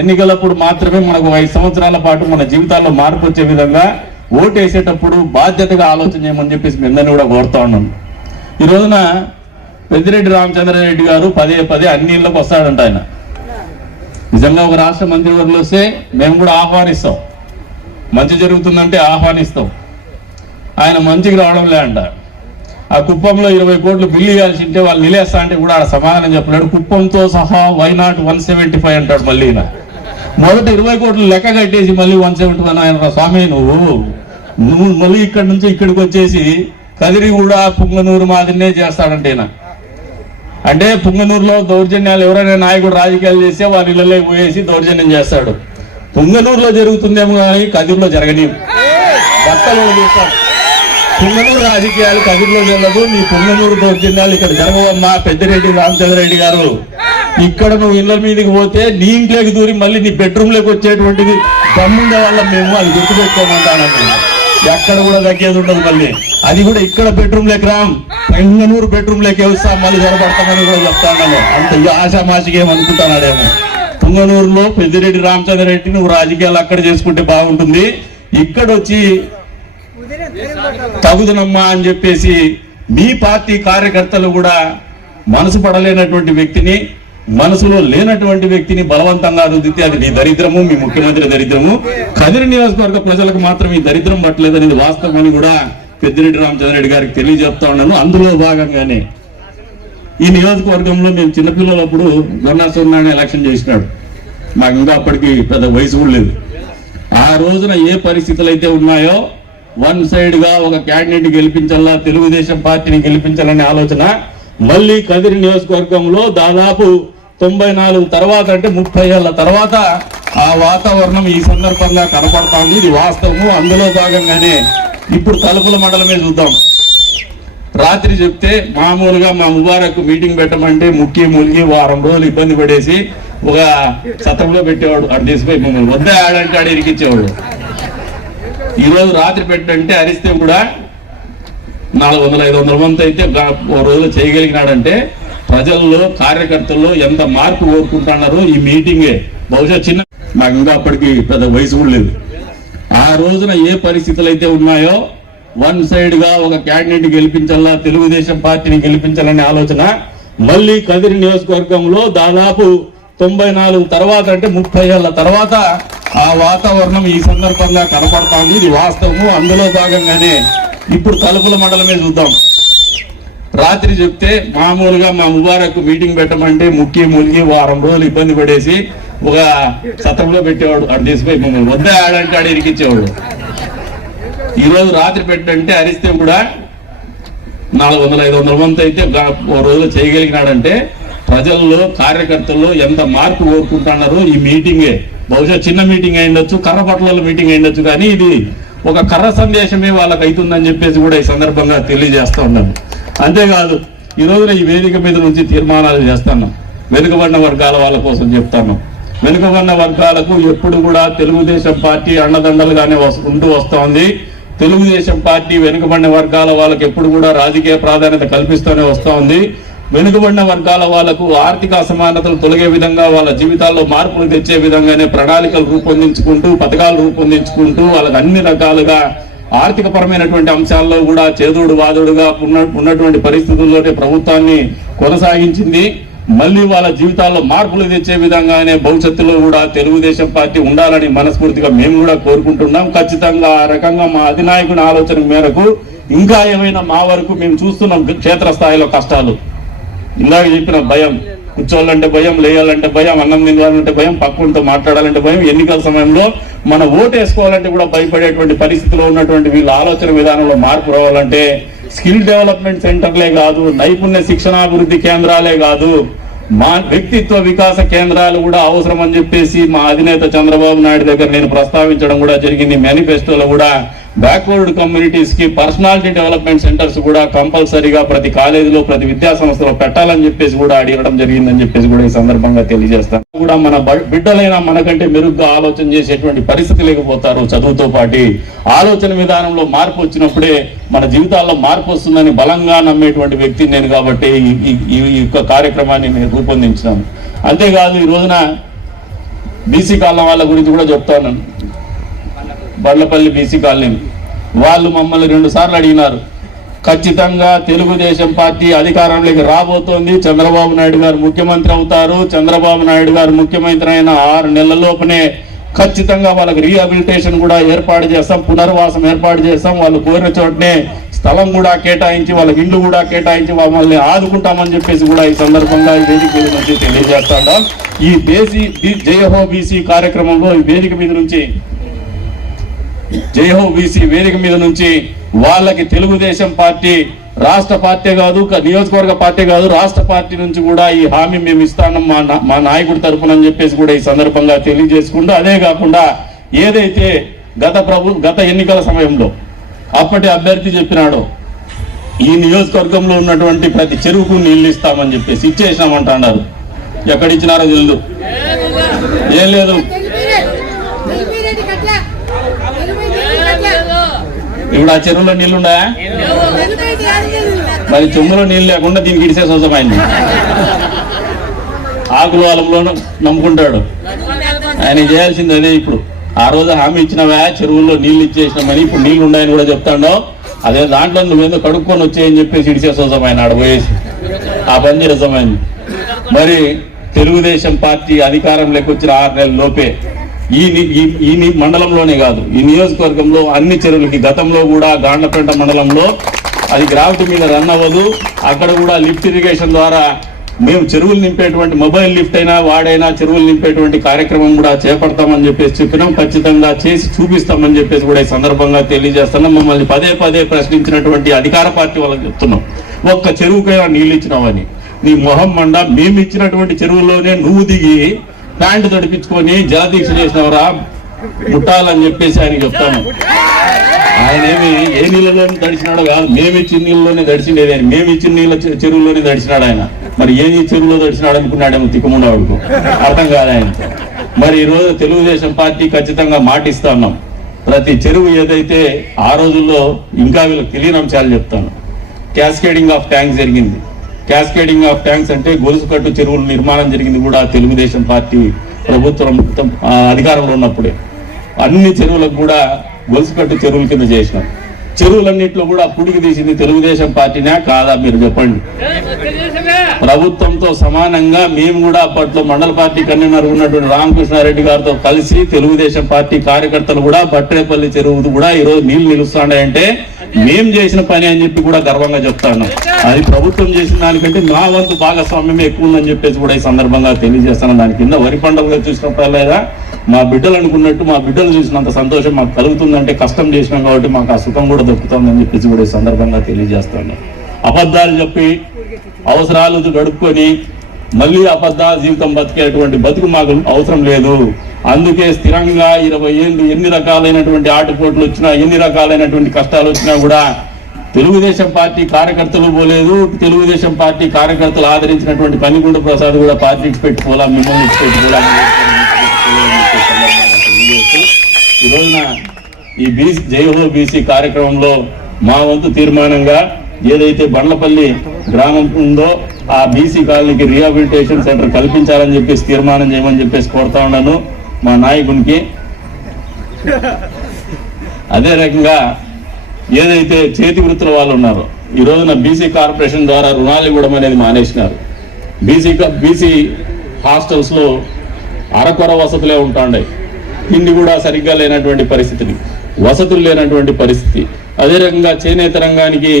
ఎన్నికలప్పుడు మాత్రమే. మనకు 5 సంవత్సరాల పాటు మన జీవితాల్లో మార్పు వచ్చే విధంగా ఓటేసేటప్పుడు బాధ్యతగా ఆలోచన చేయమని చెప్పేసి మీ అందరినీ కూడా కోరుతా ఉన్నాను. ఈ రోజున పెద్దిరెడ్డి రామచంద్రారెడ్డి గారు పదే అన్ని ఇళ్ళకి వస్తాడంట. ఆయన నిజంగా ఒక రాష్ట్ర మంత్రివర్యులు వస్తే మేము కూడా ఆహ్వానిస్తాం, మంచి జరుగుతుందంటే ఆహ్వానిస్తాం. ఆయన మంచికి రావడం లేదంట. ఆ కుప్పంలో 20 కోట్లు బిల్లు ఇవ్వాల్సి ఉంటే వాళ్ళు నిలేస్తా అంటే కూడా ఆడ సమాధానం చెప్పలేడు. కుప్పంతో సహా వైనాట్ 175 అంటాడు. మళ్ళీ మొదట 20 కోట్లు లెక్క కట్టేసి మళ్ళీ 171 ఆయన. స్వామి నువ్వు మళ్ళీ ఇక్కడి నుంచి ఇక్కడికి వచ్చేసి కదిరిగూడ పుంగనూరు మాదిరినే చేస్తాడంటే అంటే పుంగనూరులో దౌర్జన్యాలు ఎవరైనా నాయకుడు రాజకీయాలు చేస్తే వారి ఇళ్ళలో పోయేసి దౌర్జన్యం చేస్తాడు. పుంగనూరులో జరుగుతుందేమో కానీ కదిరిలో జరగని బట్టలు చూస్తాడు. పుంగనూరు రాజకీయాలు కదిరిలో జరగదు. నీ పుంగనూరు దౌర్జన్యాలు ఇక్కడ జరగవమ్మా పెద్దిరెడ్డి రామచంద్రరెడ్డి గారు. ఇక్కడ నువ్వు ఇళ్ళ మీదకి పోతే నీ ఇంట్లోకి దూరి మళ్ళీ నీ బెడ్రూమ్ లోకి వచ్చేటువంటిది దమ్ముండే వాళ్ళం మేము, అది గుర్తుపెట్టుకోమంటాను. ఎక్కడ కూడా తగ్గేది ఉండదు. మళ్ళీ అది కూడా ఇక్కడ బెడ్రూమ్ లేక రామ్, పుంగనూరు బెడ్రూమ్ లేక వస్తాం, మళ్ళీ జరపడతామని కూడా చెప్తాను. అంత ఆశామాషికి ఏమనుకుంటున్నాడేమో. పుంగనూరులో పెద్దిరెడ్డి రామచంద్రరెడ్డి నువ్వు రాజకీయాలు అక్కడ చేసుకుంటే బాగుంటుంది, ఇక్కడ వచ్చి తగుదనమ్మా అని చెప్పేసి మీ పార్టీ కార్యకర్తలు కూడా మనసు పడలేనటువంటి వ్యక్తిని, మనసులో లేనటువంటి వ్యక్తిని బలవంతంగా రుద్దితే అది నీ దరిద్రము, మీ ముఖ్యమంత్రి దరిద్రము. కదిరి నియోజకవర్గ ప్రజలకు మాత్రం ఈ దరిద్రం పట్టలేదనేది వాస్తవం అని కూడా పెద్దిరెడ్డి రామచంద్రరెడ్డి గారికి తెలియజెప్తా ఉన్నాను. అందులో భాగంగానే ఈ నియోజకవర్గంలో మేము చిన్నపిల్లలప్పుడు గొన్నాసూర్నారాయణ ఎలక్షన్ చేసినాడు. మాకు ఇంకా అప్పటికి పెద్ద వయసు కూడా లేదు. ఆ రోజున ఏ పరిస్థితులు అయితే ఉన్నాయో, 1 సైడ్ గా ఒక క్యాండిడేట్ గెలిపించాలా, తెలుగుదేశం పార్టీని గెలిపించాలనే ఆలోచన మళ్ళీ కదిరి నియోజకవర్గంలో దాదాపు 94 తర్వాత అంటే 30 ఏళ్ల తర్వాత ఆ వాతావరణం ఈ సందర్భంగా కనపడతాంది. ఇది వాస్తవము. అందులో భాగంగానే ఇప్పుడు తలుపుల మండలమే చూద్దాం. రాత్రి చెప్తే మామూలుగా మా ముబారక్ మీటింగ్ పెట్టమంటే ముక్కి ములిగి వారం రోజులు ఇబ్బంది పడేసి ఒక సత్రంలో పెట్టేవాడు. అటు తీసిపోయి మమ్మల్ని వద్ద ఆడంటే ఆడ ఇరికిచ్చేవాడు. ఈరోజు రాత్రి పెట్టంటే అరిస్తే కూడా 400-500 మంది అయితే ఓ రోజు చేయగలిగినాడంటే ప్రజల్లో కార్యకర్తల్లో ఎంత మార్పు కోరుకుంటున్నారో ఈ మీటింగే. బహుశా చిన్న మాకు ఇంకా అప్పటికి పెద్ద వయసు కూడా లేదు. ఆ రోజున ఏ పరిస్థితులు అయితే ఉన్నాయో, 1 సైడ్ గా ఒక క్యాండిడేట్ గెలిపించాలా, తెలుగుదేశం పార్టీని గెలిపించాలనే ఆలోచన మళ్ళీ కదిరి నియోజకవర్గంలో దాదాపు 94 తర్వాత అంటే 30 ఏళ్ల తర్వాత ఆ వాతావరణం ఈ సందర్భంగా కనపడుతోంది. ఇది వాస్తవము. అందులో భాగంగానే ఇప్పుడు తలుపుల మండలమే చూద్దాం. రాత్రి చెప్తే మామూలుగా మా ముబారక్ మీటింగ్ పెట్టమంటే ములిగి వారం రోజులు ఇబ్బంది పడేసి ఒక సత్రంలో పెట్టేవాడు. అటు తీసుకుపోయి మమ్మల్ని వద్ద ఆడంటే ఆడ ఇరికిచ్చేవాడు. ఈరోజు రాత్రి పెట్టంటే అరిస్తే కూడా 400-500 మంది అయితే ఓ రోజు చేయగలిగినాడంటే ప్రజల్లో కార్యకర్తల్లో ఎంత మార్పు కోరుకుంటున్నారు. ఈ మీటింగే బహుశా చిన్న మీటింగ్ అయిండొచ్చు, కర్రపట్ల మీటింగ్ అయిండొచ్చు, కానీ ఇది ఒక కర్ర సందేశమే వాళ్ళకి అవుతుందని చెప్పేసి కూడా ఈ సందర్భంగా తెలియజేస్తా ఉన్నాను. అంతేకాదు ఈ రోజున ఈ వేదిక మీద నుంచి తీర్మానాలు చేస్తున్నాం. వెనుకబడిన వర్గాల వాళ్ళ కోసం చెప్తాను. వెనుకబడిన వర్గాలకు ఎప్పుడు కూడా తెలుగుదేశం పార్టీ అండదండలుగానే ఉంటూ వస్తోంది. తెలుగుదేశం పార్టీ వెనుకబడిన వర్గాల వాళ్ళకి ఎప్పుడు కూడా రాజకీయ ప్రాధాన్యత కల్పిస్తూనే వస్తోంది. వెనుకబడిన వర్గాల వాళ్లకు ఆర్థిక అసమానతలు తొలగే విధంగా, వాళ్ళ జీవితాల్లో మార్పులు తెచ్చే విధంగానే ప్రణాళికలు రూపొందించుకుంటూ, పథకాలు రూపొందించుకుంటూ, వాళ్ళకి అన్ని రకాలుగా ఆర్థిక పరమైనటువంటి అంశాల్లో కూడా చేదోడు వాదోడుగా ఉన్నటువంటి పరిస్థితుల్లోనే ప్రభుత్వాన్ని కొనసాగించింది. మళ్ళీ వాళ్ళ జీవితాల్లో మార్పులు తెచ్చే విధంగానే భవిష్యత్తులో కూడా తెలుగుదేశం పార్టీ ఉండాలని మనస్ఫూర్తిగా మేము కూడా కోరుకుంటున్నాం. ఖచ్చితంగా ఆ రకంగా మా అధినాయకుని ఆలోచన మేరకు ఇంకా ఏమైనా మా వరకు మేము చూస్తున్నాం క్షేత్రస్థాయిలో కష్టాలు. ఇందాక చెప్పిన భయం, కూర్చోవాలంటే భయం, లేయాలంటే భయం, అన్నం తినాలంటే భయం, పక్కనతో మాట్లాడాలంటే భయం, ఎన్నికల సమయంలో మన ఓటు వేసుకోవాలంటే కూడా భయపడేటువంటి పరిస్థితిలో ఉన్నటువంటి వీళ్ళ ఆలోచన విధానంలో మార్పు రావాలంటే స్కిల్ డెవలప్మెంట్ సెంటర్లే కాదు, నైపుణ్య శిక్షణాభివృద్ధి కేంద్రాలే కాదు, మా వ్యక్తిత్వ వికాస కేంద్రాలు కూడా అవసరం అని చెప్పేసి మా అధినేత చంద్రబాబు నాయుడు దగ్గర నేను ప్రస్తావించడం కూడా జరిగింది. మేనిఫెస్టోలో కూడా బ్యాక్వర్డ్ కమ్యూనిటీస్ కి పర్సనాలిటీ డెవలప్మెంట్ సెంటర్స్ కూడా కంపల్సరీగా ప్రతి కాలేజీలో, ప్రతి విద్యా సంస్థలో పెట్టాలని చెప్పేసి కూడా అడగడం జరిగిందని చెప్పేసి కూడా ఈ సందర్భంగా తెలియజేస్తాను. కూడా మన బిడ్డలైనా మనకంటే మెరుగ్గా ఆలోచన చేసేటువంటి పరిస్థితి లేకపోతారు. చదువుతో పాటు ఆలోచన విధానంలో మార్పు వచ్చినప్పుడే మన జీవితాల్లో మార్పు వస్తుందని బలంగా నమ్మేటువంటి వ్యక్తిని నేను. కాబట్టి ఈ యొక్క కార్యక్రమాన్ని నేను రూపొందించినాను. అంతేకాదు ఈ రోజున బీసీ కాలం వాళ్ళ గురించి కూడా చెప్తాను. బండ్లపల్లి బీసీ కాలనీ వాళ్ళు మమ్మల్ని 2 సార్లు అడిగినారు. ఖచ్చితంగా తెలుగుదేశం పార్టీ అధికారంలోకి రాబోతోంది, చంద్రబాబు నాయుడు గారు ముఖ్యమంత్రి అవుతారు, చంద్రబాబు నాయుడు గారు ముఖ్యమంత్రి అయిన 6 నెలల్లోపునే ఖచ్చితంగా వాళ్ళకి రీహాబిలిటేషన్ కూడా ఏర్పాటు చేస్తాం, పునర్వాసం ఏర్పాటు చేస్తాం, వాళ్ళు కోరిన చోటనే స్థలం కూడా కేటాయించి, వాళ్ళకి ఇల్లు కూడా కేటాయించి మమ్మల్ని ఆదుకుంటామని చెప్పేసి కూడా ఈ సందర్భంగా ఈ వేదిక మీద నుంచి తెలియజేస్తాం. ఈ జయహో బీసీ కార్యక్రమంలో ఈ వేదిక మీద నుంచి జయహో బీసీ వేదిక మీద నుంచి వాళ్ళకి తెలుగుదేశం పార్టీ రాష్ట్ర పార్టీ కాదు, నియోజకవర్గ పార్టీ కాదు, రాష్ట్ర పార్టీ నుంచి కూడా ఈ హామీ మేము ఇస్తాం మా నాయకుడి తరఫున అని చెప్పేసి కూడా ఈ సందర్భంగా తెలియజేసుకుంటూ, అదే కాకుండా ఏదైతే గత ఎన్నికల సమయంలో అప్పటి అభ్యర్థి చెప్పినాడో ఈ నియోజకవర్గంలో ఉన్నటువంటి ప్రతి చెరువుకు నీళ్లు ఇస్తామని చెప్పేసి ఇచ్చేసినామంటున్నారు. ఎక్కడిచ్చినారో తెలియదు, ఏం లేదు. ఇప్పుడు ఆ చెరువులో నీళ్లున్నాయా? మరి చెమ్ములో నీళ్ళు లేకుండా దీనికి ఇడిసే సొంతమైంది. ఆకుల వాళ్ళంలో నమ్ముకుంటాడు. ఆయన చేయాల్సింది అదే. ఇప్పుడు ఆ రోజు హామీ ఇచ్చినవా చెరువుల్లో నీళ్లు ఇచ్చేసినామని, ఇప్పుడు నీళ్లు ఉన్నాయని కూడా చెప్తాడో అదే దాంట్లో నువ్వేందో కడుక్కొని వచ్చాయని చెప్పేసి ఇడిసే సొంతమైన ఆడ పోయేసి ఆ పని చేస్తామైంది. మరి తెలుగుదేశం పార్టీ అధికారంలోకి వచ్చిన 6 నెలల లోపే ఈ మండలంలోనే కాదు, ఈ నియోజకవర్గంలో అన్ని చెరువులకి గతంలో కూడా గాండ్లపేట మండలంలో అది గ్రావిటీ మీద రన్ అవ్వదు, అక్కడ కూడా లిఫ్ట్ ఇరిగేషన్ ద్వారా మేము చెరువులు నింపేటువంటి మొబైల్ లిఫ్ట్ అయినా వాడైనా చెరువులు నింపేటువంటి కార్యక్రమం కూడా చేపడతామని చెప్పేసి చెప్పినాం. ఖచ్చితంగా చేసి చూపిస్తామని చెప్పేసి కూడా ఈ సందర్భంగా తెలియజేస్తున్నాం. మమ్మల్ని పదే ప్రశ్నించినటువంటి అధికార పార్టీ వాళ్ళకి చెప్తున్నాం, ఒక్క చెరువుకైనా నీళ్ళు ఇచ్చినామని. నీ మొహం మండ, మేము ఇచ్చినటువంటి చెరువులోనే నువ్వు దిగి ప్యాంటు తడిపించుకొని జలదీక్ష చేసినవరా ముట్టాలని చెప్పేసి ఆయన చెప్తాను. ఆయన ఏమి ఏ నీళ్ళలో దడిచినాడో కాదు, మేము ఇచ్చిన నీళ్ళలోనే దడిచిండేది. ఆయన మేము ఇచ్చిన నీళ్ళ చెరువులోనే దడిచినాడు ఆయన. మరి ఏ చెరువులో దడిచినాడు అనుకున్నాడేమో తిక్కుముండవాడుకు, అర్థం కాదు ఆయన. మరి ఈరోజు తెలుగుదేశం పార్టీ ఖచ్చితంగా మాటిస్తా ఉన్నాం. ప్రతి చెరువు ఏదైతే ఆ రోజుల్లో ఇంకా వీళ్ళకి తెలియని అంశాలు చెప్తాను. క్యాస్కేడింగ్ ఆఫ్ ట్యాంక్స్ జరిగింది. క్యాస్కేడింగ్ ఆఫ్ ట్యాంక్స్ అంటే గొలుసు కట్టు చెరువుల నిర్మాణం జరిగింది కూడా తెలుగుదేశం పార్టీ ప్రభుత్వం అధికారంలో ఉన్నప్పుడే. అన్ని చెరువులకు కూడా గొలుసు కట్టు చెరువుల కింద చేసినాం. చెరువులన్నింటిలో కూడా పుడికి తీసింది తెలుగుదేశం పార్టీనే కాదా మీరు చెప్పండి. ప్రభుత్వంతో సమానంగా మేము కూడా అప్పట్లో మండల పార్టీ కన్వీనర్ ఉన్నటువంటి రామకృష్ణారెడ్డి గారితో కలిసి తెలుగుదేశం పార్టీ కార్యకర్తలు కూడా బట్రేపల్లి చెరువు కూడా ఈరోజు నీళ్లు నిలుస్తున్నాయంటే మేం చేసిన పని అని చెప్పి కూడా గర్వంగా చెప్తాను. అది ప్రభుత్వం చేసిన దానికంటే మా వంతు భాగస్వామ్యమే ఎక్కువ ఉందని చెప్పేసి కూడా ఈ సందర్భంగా తెలియజేస్తాను. దాని కింద వరి పంటలుగా చూసినప్పుడల్లా మా బిడ్డలు అనుకున్నట్టు మా బిడ్డలు చూసినంత సంతోషం మాకు కలుగుతుందంటే కష్టం చేసినాం కాబట్టి మాకు ఆ సుఖం కూడా దక్కుతుందని చెప్పేసి కూడా ఈ సందర్భంగా తెలియజేస్తాను. అబద్ధాలు చెప్పి అవసరాలు గడుపుకొని మళ్ళీ అబద్ధాల జీవితం బతికేటువంటి బతుకు మాకు అవసరం లేదు. అందుకే స్థిరంగా 20 ఏళ్ళు ఎన్ని రకాలైనటువంటి ఆటపోట్లు వచ్చినా, ఎన్ని రకాలైనటువంటి కష్టాలు వచ్చినా కూడా తెలుగుదేశం పార్టీ కార్యకర్తలు పోలేదు. తెలుగుదేశం పార్టీ కార్యకర్తలు ఆదరించినటువంటి పనిగుండ ప్రసాద్ కూడా పార్టీకి పెట్టుకోవాలా, మిమ్మల్ని పెట్టుకోవాలా. ఈ రోజున ఈ బీసీ జయహో బీసీ కార్యక్రమంలో మా వంతు తీర్మానంగా ఏదైతే బండ్లపల్లి గ్రామం ఉందో ఆ బీసీ కాలనీకి రీహాబిలిటేషన్ సెంటర్ కల్పించాలని చెప్పేసి తీర్మానం చేయమని చెప్పేసి కోరుతా ఉన్నాను మా నాయకునికి. అదే రకంగా ఏదైతే చేతి వృత్తుల వాళ్ళు ఉన్నారో ఈ రోజున బీసీ కార్పొరేషన్ ద్వారా రుణాలు ఇవ్వడం అనేది మానేసినారు. బీసీ హాస్టల్స్ లో అరకొర వసతులే ఉంటాయి. తిండి కూడా సరిగ్గా లేనటువంటి పరిస్థితిని, వసతులు లేనటువంటి పరిస్థితి. అదే రకంగా చేనేత రంగానికి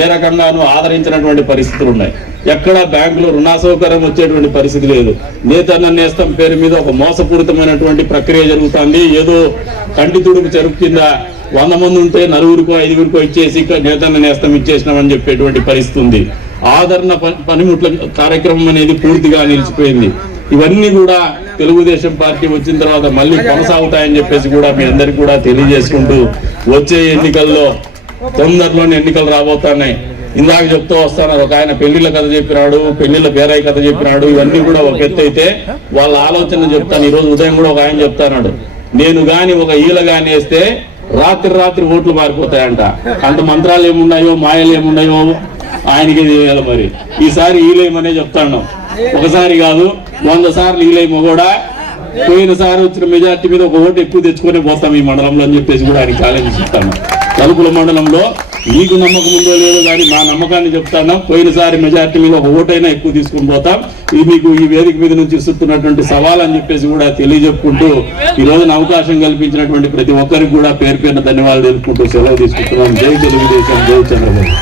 ఏ రకంగానూ ఆదరించినటువంటి పరిస్థితులు ఉన్నాయి. ఎక్కడ బ్యాంకులో రుణ సౌకర్యం వచ్చేటువంటి పరిస్థితి లేదు. నేతన్న నేస్తం పేరు మీద ఒక మోసపూరితమైనటువంటి ప్రక్రియ జరుగుతుంది. ఏదో కంటి తుడుపు చెరుపు కింద 100 మంది ఉంటే 4-5 5 ఇచ్చేసి నేతన్న నేస్తం ఇచ్చేసినామని చెప్పేటువంటి పరిస్థితి ఉంది. ఆదరణ పనిముట్ల కార్యక్రమం అనేది పూర్తిగా నిలిచిపోయింది. ఇవన్నీ కూడా తెలుగుదేశం పార్టీ వచ్చిన తర్వాత మళ్ళీ కొనసాగుతాయని చెప్పేసి కూడా మీ అందరికీ కూడా తెలియజేసుకుంటూ వచ్చే ఎన్నికల్లో తొందరలోనే ఎన్నికలు రాబోతున్నాయి. ఇందాక చెప్తూ వస్తున్నారు, ఒక ఆయన పెళ్లిళ్ళ కథ చెప్పినాడు, పెళ్లిళ్ళ పేరాయి కథ చెప్పినాడు. ఇవన్నీ కూడా ఒక ఎత్తు అయితే వాళ్ళ ఆలోచన చెప్తాను. ఈ రోజు ఉదయం కూడా ఒక ఆయన చెప్తాడు, నేను గాని ఒక ఈల గాని వేస్తే రాత్రి ఓట్లు మారిపోతాయంట. అంత మంత్రాలు ఏమున్నాయో మాయలు ఏమున్నాయో ఆయనకి తెలియాలి. మరి ఈసారి ఈలేమనే చెప్తాను. ఒకసారి కాదు 100 సార్లు ఈలేమో కూడా పోయినసారి వచ్చిన మెజార్టీ మీద ఒక ఓటు ఎక్కువ తెచ్చుకొని పోతాం ఈ మండలంలో అని చెప్పేసి కూడా ఆయనకి ఆలోచిస్తాను. తలుపుల మండలంలో నీకు నమ్మకం ఉందో లేదో కానీ మా నమ్మకాన్ని చెప్తాను. పోయినసారి మెజార్టీ మీద ఒక ఓటైనా ఎక్కువ తీసుకుని పోతాం. ఇది మీకు ఈ వేదిక మీద నుంచి ఇస్తున్నటువంటి సవాల్ అని చెప్పేసి కూడా తెలియజెప్పుకుంటూ ఈ రోజున అవకాశం కల్పించినటువంటి ప్రతి ఒక్కరికి కూడా పేరు పేరున ధన్యవాదాలు తెలుపుకుంటూ సెలవు తీసుకుంటున్నాం. జై తెలుగుదేశం, జై చంద్రబాబు.